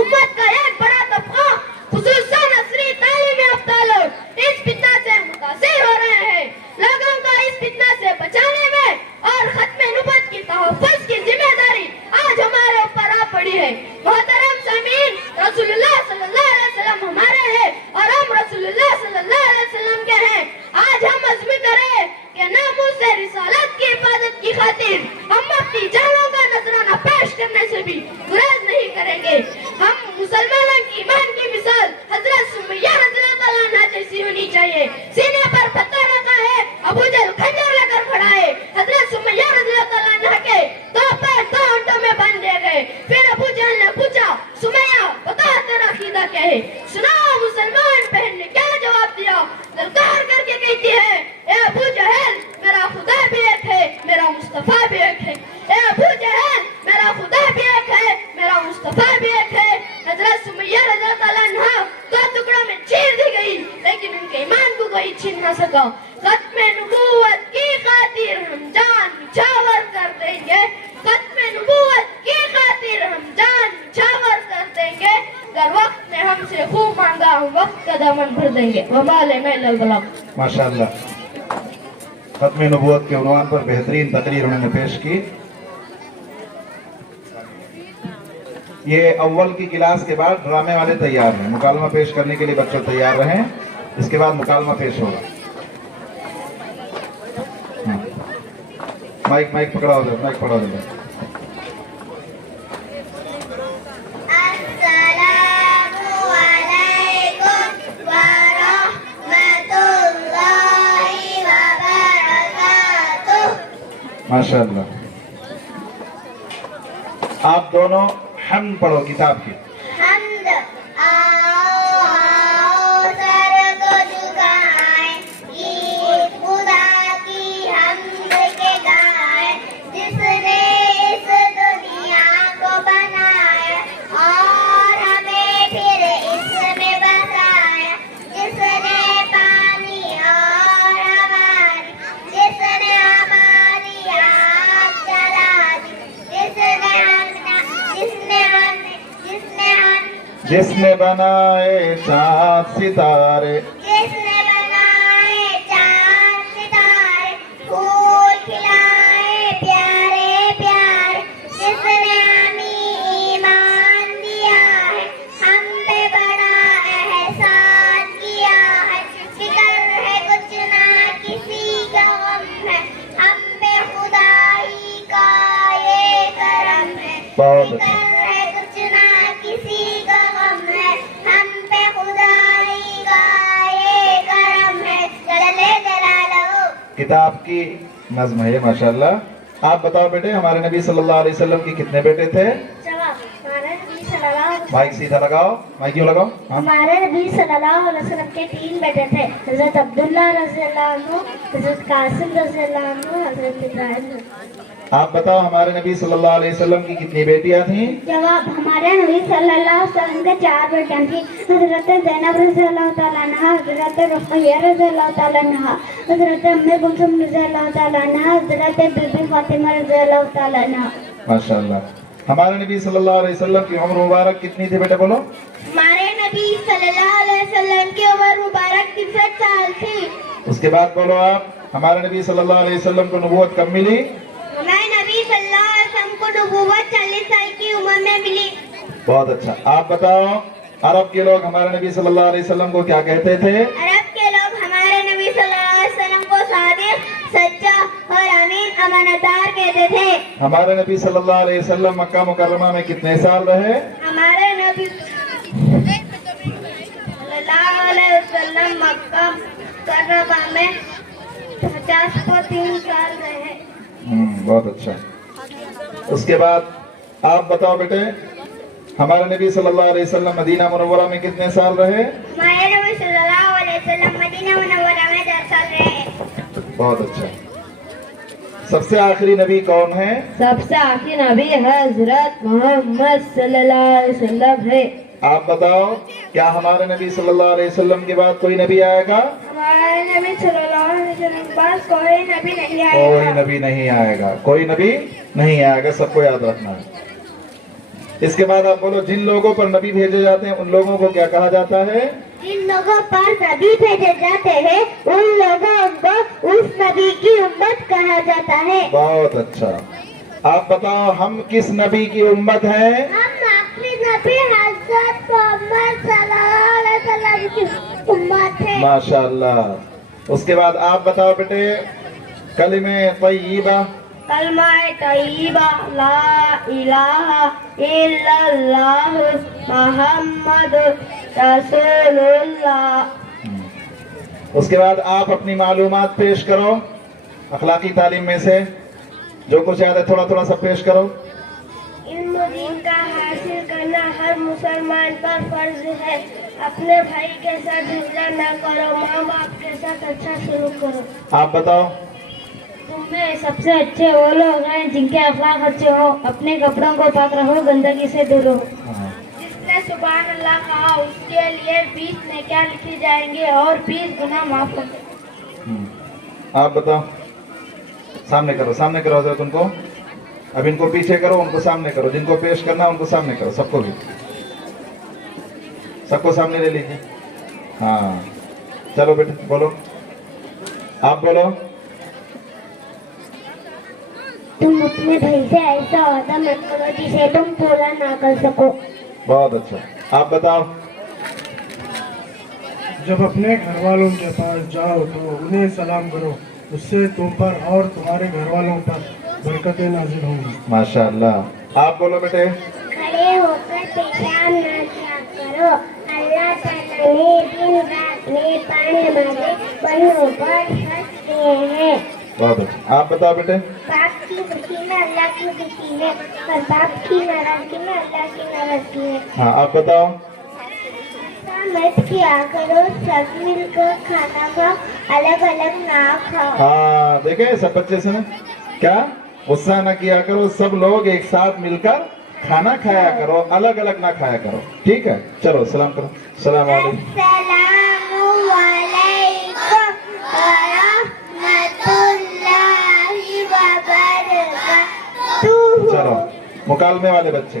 امت کا ایک بڑا طبقہ خصوصاً عصری تعلیم یافتہ لوگ اس فتنہ سے متاثر ہو رہے ہیں. لوگوں کو اس فتنہ سے بچانے میں اور ختم نبوت کی تحفظ کی ذمہ داری آج ہمارے اوپر آ پڑی ہے. محترم سامعین، رسول اللہ صلی اللہ علیہ وسلم ہمارے ہیں اور ہم رسول اللہ صلی اللہ علیہ وسلم کے ہیں. آج ہم عزم کریں کہ ناموس رسالت کی حفاظت کی خاطر ہم اپنی جانوں کا نذرانہ پیش کرنے سے بھی گریز نہیں کریں گے. ہم مسلمانوں کی ایمان کی مثال حضرت سمیہ رضی اللہ عنہ جیسی ہونی چاہیے. سینے پر پتھر رکھا ہے، ابو جہل خنجر لے کر کھڑا ہے. حضرت سمیہ رضی اللہ عنہ کے 2 پیر 2 اونٹوں میں باندھ دیے گئے. پھر ابو جہل نے پوچھا، سمیہ بتا تیرا عقیدہ کیا ہے؟ سناؤ مسلمان بہن نے کیا جواب دیا. للکار کر کے کہتی ہے، اے ابو جہل میرا خدا بھی ایک ہے، میرا مصطفیٰ بھی ایک ہے. اے ابو جہل میرا خدا بھی ایک ہے، میرا مصطفیٰ بھی ایک ہے. حضرت سمیہ رضی اللہ عنہ 2 ٹکڑوں میں چیر دی گئی، لیکن ان کے ایمان کو کوئی چھین نہ سکا. ختم نبوت کی خاطر ہم جان نچھاور کر دیں گے. ختم نبوت کی خاطر ہم جان نچھاور کر دیں گے. اگر وقت نے ہم سے خوب مانگا ہم وقت کا دامن بھر دیں گے. وما علینا الا البلاغ. ماشاءاللہ، ختم نبوت کے عنوان پر بہترین تقریر انہوں نے پیش کی. یہ اول کی کلاس کے بعد ڈرامے والے تیار ہیں. مکالمہ پیش کرنے کے لیے بچوں تیار رہیں. اس کے بعد مکالمہ پیش ہوگا. مائک پکڑا ہو جائے، مائک پکڑا ہو جائے. ماشاءاللہ. آپ دونوں حمد پڑھو کتاب کی. حمد. آؤ سر کو جھکا جس نے بنائے چاند ستارے جس نے بنائے چاند ستارے پھول کھلائے پیارے پیارے جس نے ہمیں ایمان دیا ہے ہم پہ بڑا احسان کیا ہے فکر ہے کچھ نہ کسی کا غم ہے ہم پہ خدائی کا یہ کرم ہے بہت فکر اچھا ہے کچھ نہ کسی کا غم ہے ہم پہ خدائی کا یہ کرم ہے جلالے جلالہ کتاب کی نظم ہے ماشاءاللہ. آپ بتاؤ بیٹے ہمارے نبی صلی اللہ علیہ وسلم کی کتنے بیٹے تھے؟ جواب ہمارے نبی صلی اللہ علیہ وسلم مائک سیدھا لگاؤ, مائک کیوں لگاؤ؟ ہاں ہمارے نبی صلی اللہ علیہ وسلم کے 3 بیٹے تھے حضرت عبداللہ رضی اللہ عنہ حضرت قاسم رضی اللہ عنہ حضرت ابراہیم. آپ بتاؤ ہمارے نبی صلی اللہ علیہ وسلم کی کتنی بیٹیاں تھیں؟ جواب ہمارے نبی صلی اللہ علیہ وسلم کے 4 بیٹیاں تھیں حضرت زینب رضی اللہ تعالیٰ عنہ حضرت رقیہ رضی اللہ تعالیٰ عنہ حضرت ام کلثوم رضی اللہ تعالیٰ عنہ حضرت بی بی فاطمہ رضی اللہ تعالیٰ عنہ. ماشاءاللہ. ہمارے نبی صلی اللہ علیہ وسلم کی عمر مبارک کتنی تھی بیٹے بولو؟ ہمارے نبی صلی اللہ علیہ وسلم کی عمر مبارک 63 سال تھی. اس کے بعد بولو آپ ہمارے نبی صلی اللہ علیہ وسلم کو نبوت کب ملی؟ ہمارے نبی صلی اللہ علیہ وسلم کو نبوت 40 سال کی عمر میں ملی. بہت اچھا. آپ بتاؤ عرب کے لوگ ہمارے نبی صلی اللہ علیہ وسلم کو کیا کہتے تھے؟ عرب کے لوگ ہمارے نبی صلی اللہ علیہ وسلم کو صادق سچا اور امین امانتدار کہتے تھے. ہمارے نبی صلی اللہ علیہ وسلم مکہ مکرمہ میں کتنے سال رہے؟ ہمارے نبی صلی اللہ علیہ وسلم مکہ مکرمہ میں 50 سال رہے. بہت اچھا. اس کے بعد آپ بتاؤ بیٹے ہمارے نبی صلی اللہ علیہ وسلم مدینہ منورہ میں کتنے سال رہے؟ ہمارے نبی صلی اللہ علیہ وسلم مدینہ منورہ میں 10 سال رہے. بہت اچھا. سب سے آخری نبی کون ہے؟ سب سے آخری نبی حضرت محمد صلی اللہ علیہ وسلم ہے. آپ بتاؤ کیا ہمارے نبی صلی اللہ علیہ وسلم کے بعد کوئی نبی آئے گا؟ ہمارے نبی صلی اللہ علیہ وسلم کے پاس کوئی نبی نہیں آئے کوئی گا. نبی نہیں آئے گا, کوئی نبی نہیں آئے گا, سب کو یاد رکھنا ہے. اس کے بعد آپ بولو جن لوگوں پر نبی بھیجے جاتے ہیں ان لوگوں کو کیا کہا جاتا ہے؟ جن لوگوں پر نبی بھیجے جاتے ہیں ان لوگوں کو اس نبی کی امت کہا جاتا ہے. بہت اچھا. آپ بتاؤ ہم کس نبی کی امت ہیں؟ ہم آخری نبی حضرت محمد صلی اللہ علیہ وسلم کی امت ہے. ماشاءاللہ. اس کے بعد آپ بتاؤ بیٹے کلمہ طیبہ کلمہ طیبہ لا الہ الا اللہ محمد رسول اللہ. اس کے بعد آپ اپنی معلومات پیش کرو اخلاقی تعلیم میں سے جو کچھ یاد ہے تھوڑا تھوڑا سب پیش کرو. علم دین کا حاصل کرنا ہر مسلمان پر فرض ہے. اپنے بھائی کے ساتھ جھگڑا نہ کرو, ماں باپ کے ساتھ اچھا سلوک کرو. آپ بتاؤ. تم میں سب سے اچھے وہ لوگ ہیں جن کے اخلاق اچھے ہو. اپنے کپڑوں کو پاک رکھو, گندگی سے دور رہو. جس نے سبحان اللہ کہا اس کے لیے 20 نیکیاں لکھی جائیں گے اور 20 گناہ معاف ہوں گے. آپ بتاؤ. سامنے کرو حضرت ان کو. اب ان کو پیچھے کرو, ان کو سامنے کرو. جن کو پیش کرنا ان کو سامنے کرو. سب کو سامنے لے لیجیے. ہاں چلو بیٹے بولو. آپ بولو. تم اپنے بھائی سے ایسا وعدہ مت کرو جسے تم پورا نہ کر سکو. بہت اچھا. آپ بتاؤ. جب اپنے گھر والوں کے پاس جاؤ تو انہیں سلام کرو, اس سے تم پر اور تمہارے گھر والوں پر برکتیں نازل ہوں گی. ماشاءاللہ. آپ بولو بیٹے. کھڑے ہو کر پیشاب نہ کیا کرو. اللہ تعالیٰ نے دن رات میں پانے والے بندوں پر حق دیے ہیں. بہت اچھا. آپ بتاؤ بیٹے. باپ کی خوشی میں اللہ کی خوشی ہے اور باپ کی ناراضگی میں اللہ کی ناراضگی ہے. ہاں آپ بتاؤ. ایسا مت کیا کرو, سب مل کر کھانا کھاؤ, الگ الگ نہ کھاؤ. ہاں دیکھیں سب بچے سنیں کیا. غصہ نہ کیا کرو, سب لوگ ایک ساتھ مل کر کھانا کھایا کرو, الگ الگ نہ کھایا کرو. ٹھیک ہے چلو سلام کرو. السلام علیکم. السلام علیکم ورحمۃ اللہ وبرکاتہ. چلو مکالمے والے بچے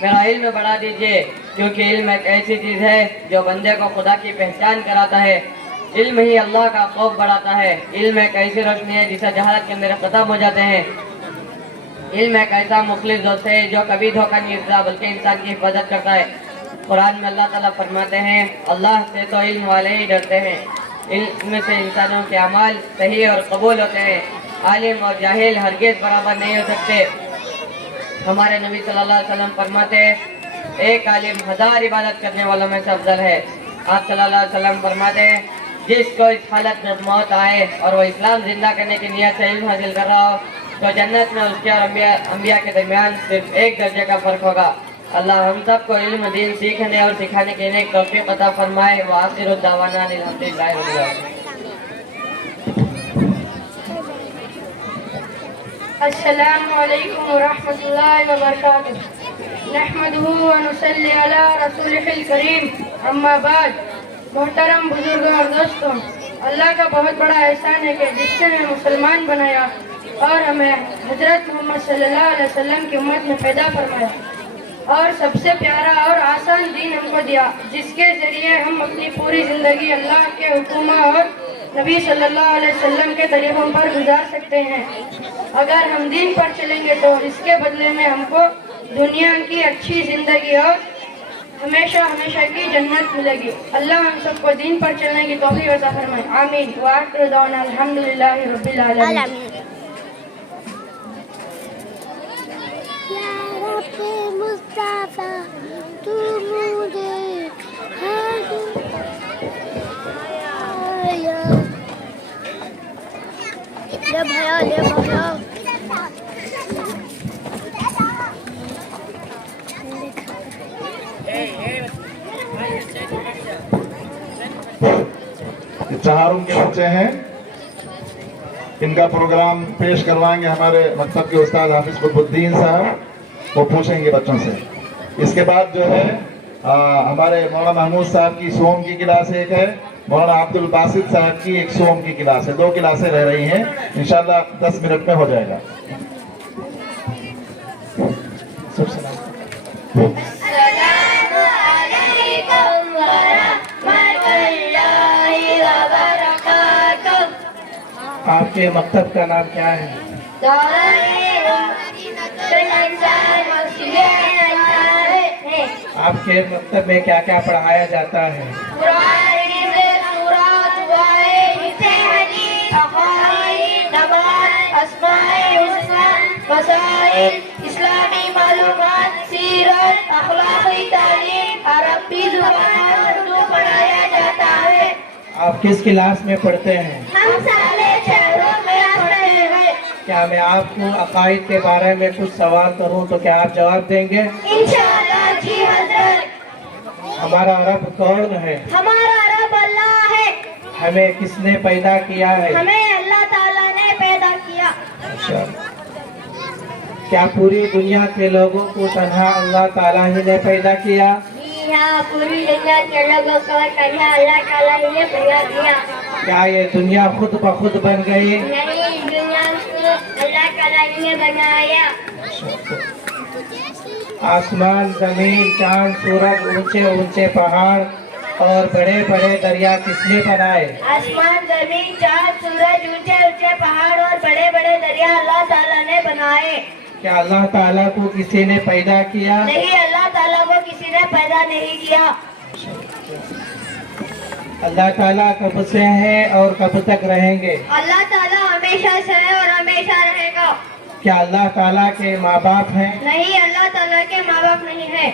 میرا علم بڑھا دیجیے، کیونکہ علم ایک ایسی چیز ہے جو بندے کو خدا کی پہچان کراتا ہے۔ علم ہی اللہ کا خوف بڑھاتا ہے۔ علم ایک ایسی روشنی ہے جسے جہالت کے اندر ختم ہو جاتے ہیں۔ علم ایک ایسا مخلص دوست ہے جو کبھی دھوکہ نہیں دیتا بلکہ انسان کی حفاظت کرتا ہے۔ قرآن میں اللہ تعالیٰ فرماتے ہیں اللہ سے تو علم والے ہی ڈرتے ہیں۔ علم سے انسانوں کے اعمال صحیح اور قبول ہوتے ہیں۔ عالم اور جاہل ہرگز برابر نہیں ہو سکتے۔ ہمارے نبی صلی اللہ علیہ وسلم فرماتے ہیں ایک عالم 1000 عبادت کرنے والوں میں سے افضل ہے۔ آپ صلی اللہ علیہ وسلم فرماتے ہیں جس کو اس حالت میں موت آئے اور وہ اسلام زندہ کرنے کی نیت سے علم حاصل کر رہا ہو تو جنت میں اس کے اور انبیاء کے درمیان صرف 1 درجے کا فرق ہوگا۔ اللہ ہم سب کو علم دین سیکھنے اور سکھانے کے لیے توفیق عطا فرمائے۔ وآخر دعوانا الحمدللہ رب العالمین۔ السلام علیکم ورحمۃ اللہ وبرکاتہ۔ نحمدہ ونصلی علی رسولہ الکریم، اما بعد۔ محترم بزرگوں اور دوستوں، اللہ کا بہت بڑا احسان ہے کہ جس نے ہمیں مسلمان بنایا اور ہمیں حضرت محمد صلی اللہ علیہ وسلم کی امت میں پیدا فرمایا اور سب سے پیارا اور آسان دین ہم کو دیا، جس کے ذریعے ہم اپنی پوری زندگی اللہ کے حکموں اور نبی صلی اللہ علیہ وسلم کے طریقوں پر گزار سکتے ہیں۔ اگر ہم دین پر چلیں گے تو اس کے بدلے میں ہم کو دنیا کی اچھی زندگی اور ہمیشہ ہمیشہ کی جنت ملے گی۔ اللہ ہم سب کو دین پر چلنے کی توفیق عطا فرمائے، آمین۔ وآخر دعوانا الحمدللہ رب العالمین۔ چہارم کے بچے ہیں، ان کا پروگرام پیش کروائیں گے ہمارے مکتب کے استاد حافظ قطب الدین صاحب، وہ پوچھیں گے بچوں سے۔ اس کے بعد جو ہے ہمارے مولانا محمود صاحب کی سوم کی کلاس ایک ہے، مولانا عبد الباسط صاحب کی ایک سوم کی کلاس ہے، 2 کلاسیں رہ رہی ہیں، انشاءاللہ 10 منٹ میں ہو جائے گا۔ سب سلام۔ آپ کے مکتب کا نام کیا ہے؟ آپ کے مکتب میں کیا کیا پڑھایا جاتا ہے؟ اسلامی معلومات، سیرت، اخلاقی تعلیم، عربی زبان اور اردو پڑھایا جاتا ہے۔ آپ کس کلاس میں پڑھتے ہیں؟ ہم سارے شہروں میں پڑھتے ہیں۔ کیا میں آپ کو عقائد کے بارے میں کچھ سوال کروں تو کیا آپ جواب دیں گے؟ انشاءاللہ جی حضرت۔ ہمارا رب کون ہے؟ ہمارا رب اللہ ہے۔ ہمیں کس نے پیدا کیا ہے؟ ہمیں اللہ تعالیٰ نے پیدا کیا۔ اچھا، کیا پوری دنیا کے لوگوں کو تنہا اللہ تعالیٰ ہی نے پیدا کیا؟ جی ہاں، پوری دنیا کے لوگوں کو تنہا اللہ تعالیٰ ہی نے پیدا کیا۔ کیا یہ دنیا خود بخود بن گئی؟ نہیں، دنیا کو اللہ تعالیٰ ہی نے بنایا۔ آسمان، زمین، چاند، سورج، اونچے اونچے پہاڑ اور بڑے بڑے دریا کس نے بنائے؟ آسمان، زمین، چاند، سورج، اونچے اونچے پہاڑ اور بڑے بڑے دریا اللہ تعالیٰ نے بنائے۔ کیا اللہ تعالیٰ کو کسی نے پیدا کیا؟ نہیں، اللہ تعالیٰ کو کسی نے پیدا نہیں کیا۔ اللہ تعالیٰ کب سے ہیں اور کب تک رہیں گے؟ اللہ تعالیٰ ہمیشہ سے ہے اور ہمیشہ رہے گا۔ کیا اللہ تعالیٰ کے ماں باپ ہیں؟ نہیں، اللہ تعالیٰ کے ماں باپ نہیں ہیں۔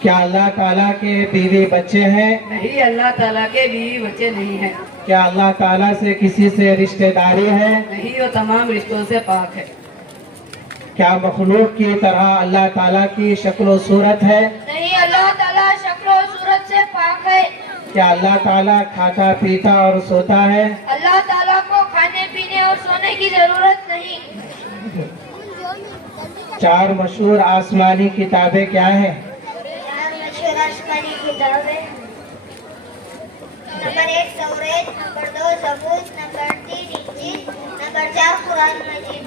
کیا اللہ تعالیٰ کے بیوی بچے ہیں؟ نہیں، اللہ تعالیٰ کے بیوی بچے نہیں ہیں۔ کیا اللہ تعالیٰ سے کسی سے رشتہ داری ہے؟ نہیں، وہ تمام رشتوں سے پاک ہے۔ کیا مخلوق کی طرح اللہ تعالیٰ کی شکل و صورت ہے؟ نہیں، اللہ تعالیٰ شکل و صورت سے پاک ہے۔ کیا اللہ تعالیٰ کھاتا پیتا اور سوتا ہے؟ اللہ تعالیٰ کو کھانے پینے اور سونے کی ضرورت نہیں۔ 4 مشہور آسمانی کتابیں کیا ہیں؟ مشہور آسمانی کتابیں: نمبر 1 توریت، نمبر 2 زبور، نمبر 3 انجیل، نمبر 4 قرآن مجید۔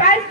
5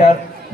4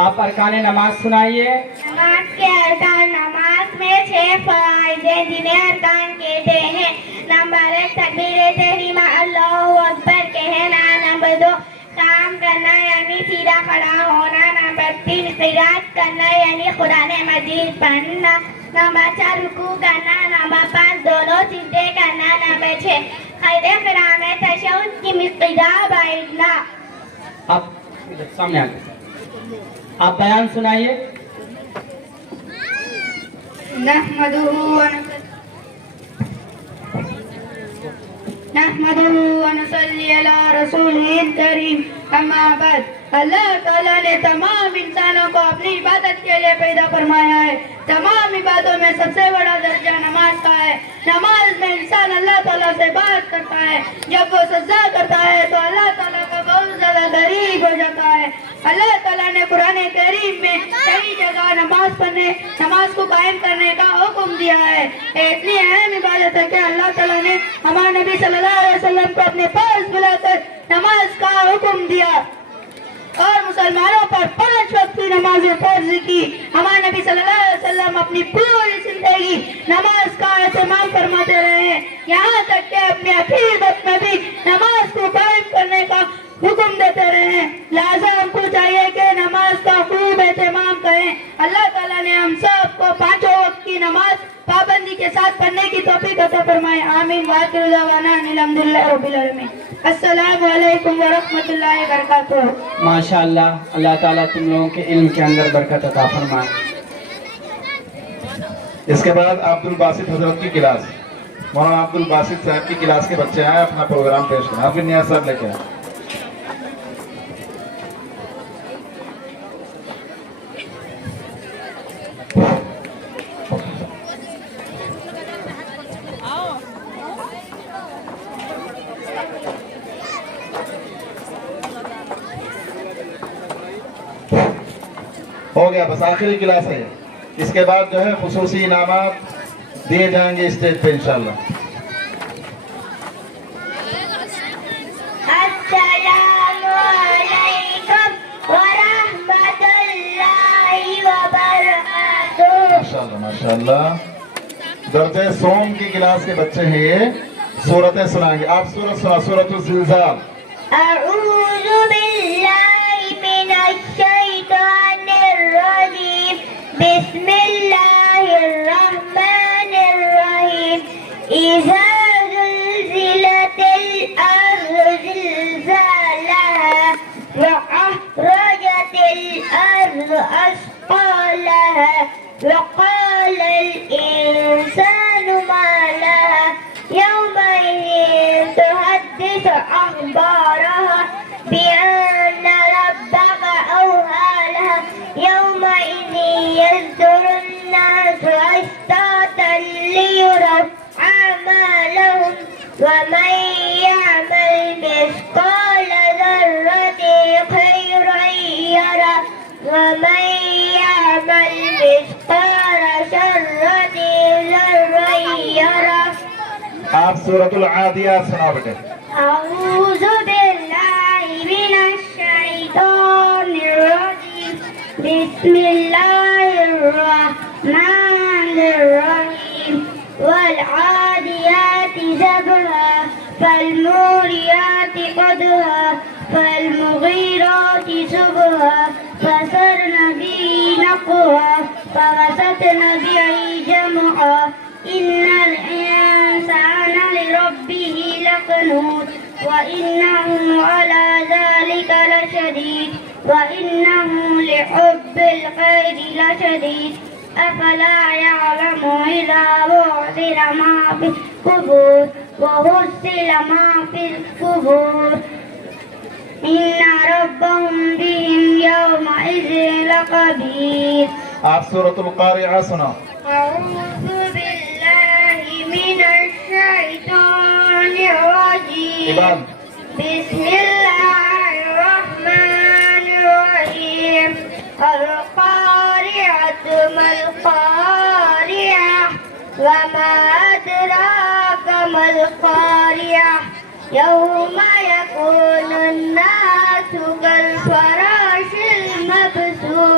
آپ ارکان نماز سنائیے۔ نماز کے ارکان، نماز میں 6 فرائض ہیں جنہیں ارکان کہتے ہیں۔ نمبر 1 تکبیر تحریمہ اللہ اکبر کہنا۔ نمبر 2 کام کرنا یعنی سیدھا کھڑا ہونا۔ نمبر 3 قرات کرنا یعنی قرآن مجید پڑھنا۔ نمبر 4 رکوع کرنا۔ نمبر 5 دونوں سجدے کرنا۔ نمبر 6 خیر قرآن میں تشہد کی مقدار بیٹھنا۔ آپ سامنے آگے آپ بیان سنائیے۔ نحمده ونصلي على رسوله الكريم اما بعد۔ اللہ تعالیٰ نے تمام انسانوں کو اپنی عبادت کے لیے پیدا فرمایا ہے۔ تمام عبادتوں میں سب سے بڑا درجہ نماز کا ہے۔ نماز میں انسان اللہ تعالیٰ سے بات کرتا ہے۔ جب وہ سجدہ کرتا ہے تو اللہ تعالیٰ کا بہت زیادہ قریب ہو جاتا ہے۔ اللہ تعالیٰ نے قرآن کریم میں کئی جگہ نماز پڑھنے، نماز کو قائم کرنے کا حکم دیا ہے۔ اتنی اہم عبادت ہے کہ اللہ تعالیٰ نے ہمارے نبی صلی اللہ علیہ وسلم کو اپنے پاس بلا کر نماز کا حکم دیا اور مسلمانوں پر 5 وقت کی نمازیں فرض کی۔ ہمارے نبی صلی اللہ علیہ وسلم اپنی پوری زندگی نماز کا اہتمام فرماتے رہے ہیں، یہاں تک کہ اپنے آخری وقت میں بھی نماز کو قائم کرنے کا حکم دیتے رہے ہیں۔ لہذا ہم کو چاہیے کہ نماز کا خوب اہتمام کریں۔ اللہ تعالیٰ نے ہم سب کو 5 وقت کی نماز پابندی کے ساتھ پڑھنے کی توفیق عطا فرمائے، آمین۔ وآخر دعوانا ان الحمدللہ رب العالمین۔ السلام علیکم ورحمۃ اللہ وبرکاتہ۔ ماشاءاللہ، اللہ تعالیٰ تم لوگوں کے علم کے اندر برکت عطا فرمائے۔ اس کے بعد عبد الباسط حضرت کی کلاس، مولانا عبد الباسط صاحب کی کلاس کے بچے آئے اپنا پروگرام پیش کریں۔ آپ بھی نیاز صاحب لے کے آئے۔ ہو گیا، بس آخری کلاس ہے۔ اس کے بعد جو ہے خصوصی انعامات دیے جائیں گے اسٹیج پہ انشاءاللہ۔ السلام علیکم ورحمۃ اللہ وبرکاتہ۔ ماشاءاللہ ماشاءاللہ۔ درجہ سوم کی کلاس کے بچے ہیں یہ، سورتیں سنائیں گے۔ آپ سورت سنا، سورۃ الزلزال۔ اعوذ باللہ من الشیطان الرجیم، بسم اللہ الرحمن الرحیم۔ اذا زلزلت الارض زلزالها واخرجت الارض اثقالها وقال الانسان ما لها يومئذ تحدث اخبارها بأن ربك أوحى لها يومئذ يصدر الناس أشتاتا ليروا أعمالهم ومن يعمل مثقال ذرة خيرا يره ومن يعمل مثقال شرة يره۔ آپ سورۃ العادیات سنا بیٹے۔ أعوذ بالله من الشيطان الرجيم، بسم الله الرحمن الرحيم۔ والعاديات ضبحا فالموريات قدحا فالمغيرات صبحا فأثرن به نقعا فوسطن به جمعا إن الإنسان لربه لكنود وإنه على ذلك لشديد وإنه لحب الخير لشديد أفلا يعلم إذا بعثر ما في القبور وحصل ما في القبور إن ربهم بهم يومئذ لخبير۔ آپ سورۃ القارعہ سنا۔ أعوذ بالله من الشيطان الرجيم، بسم الله الرحمن الرحيم۔ القارعة ما القارعة وما أدراك ما القارعة يوم يكون الناس كالفراش المبثوث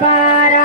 12।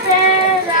13।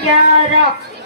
11।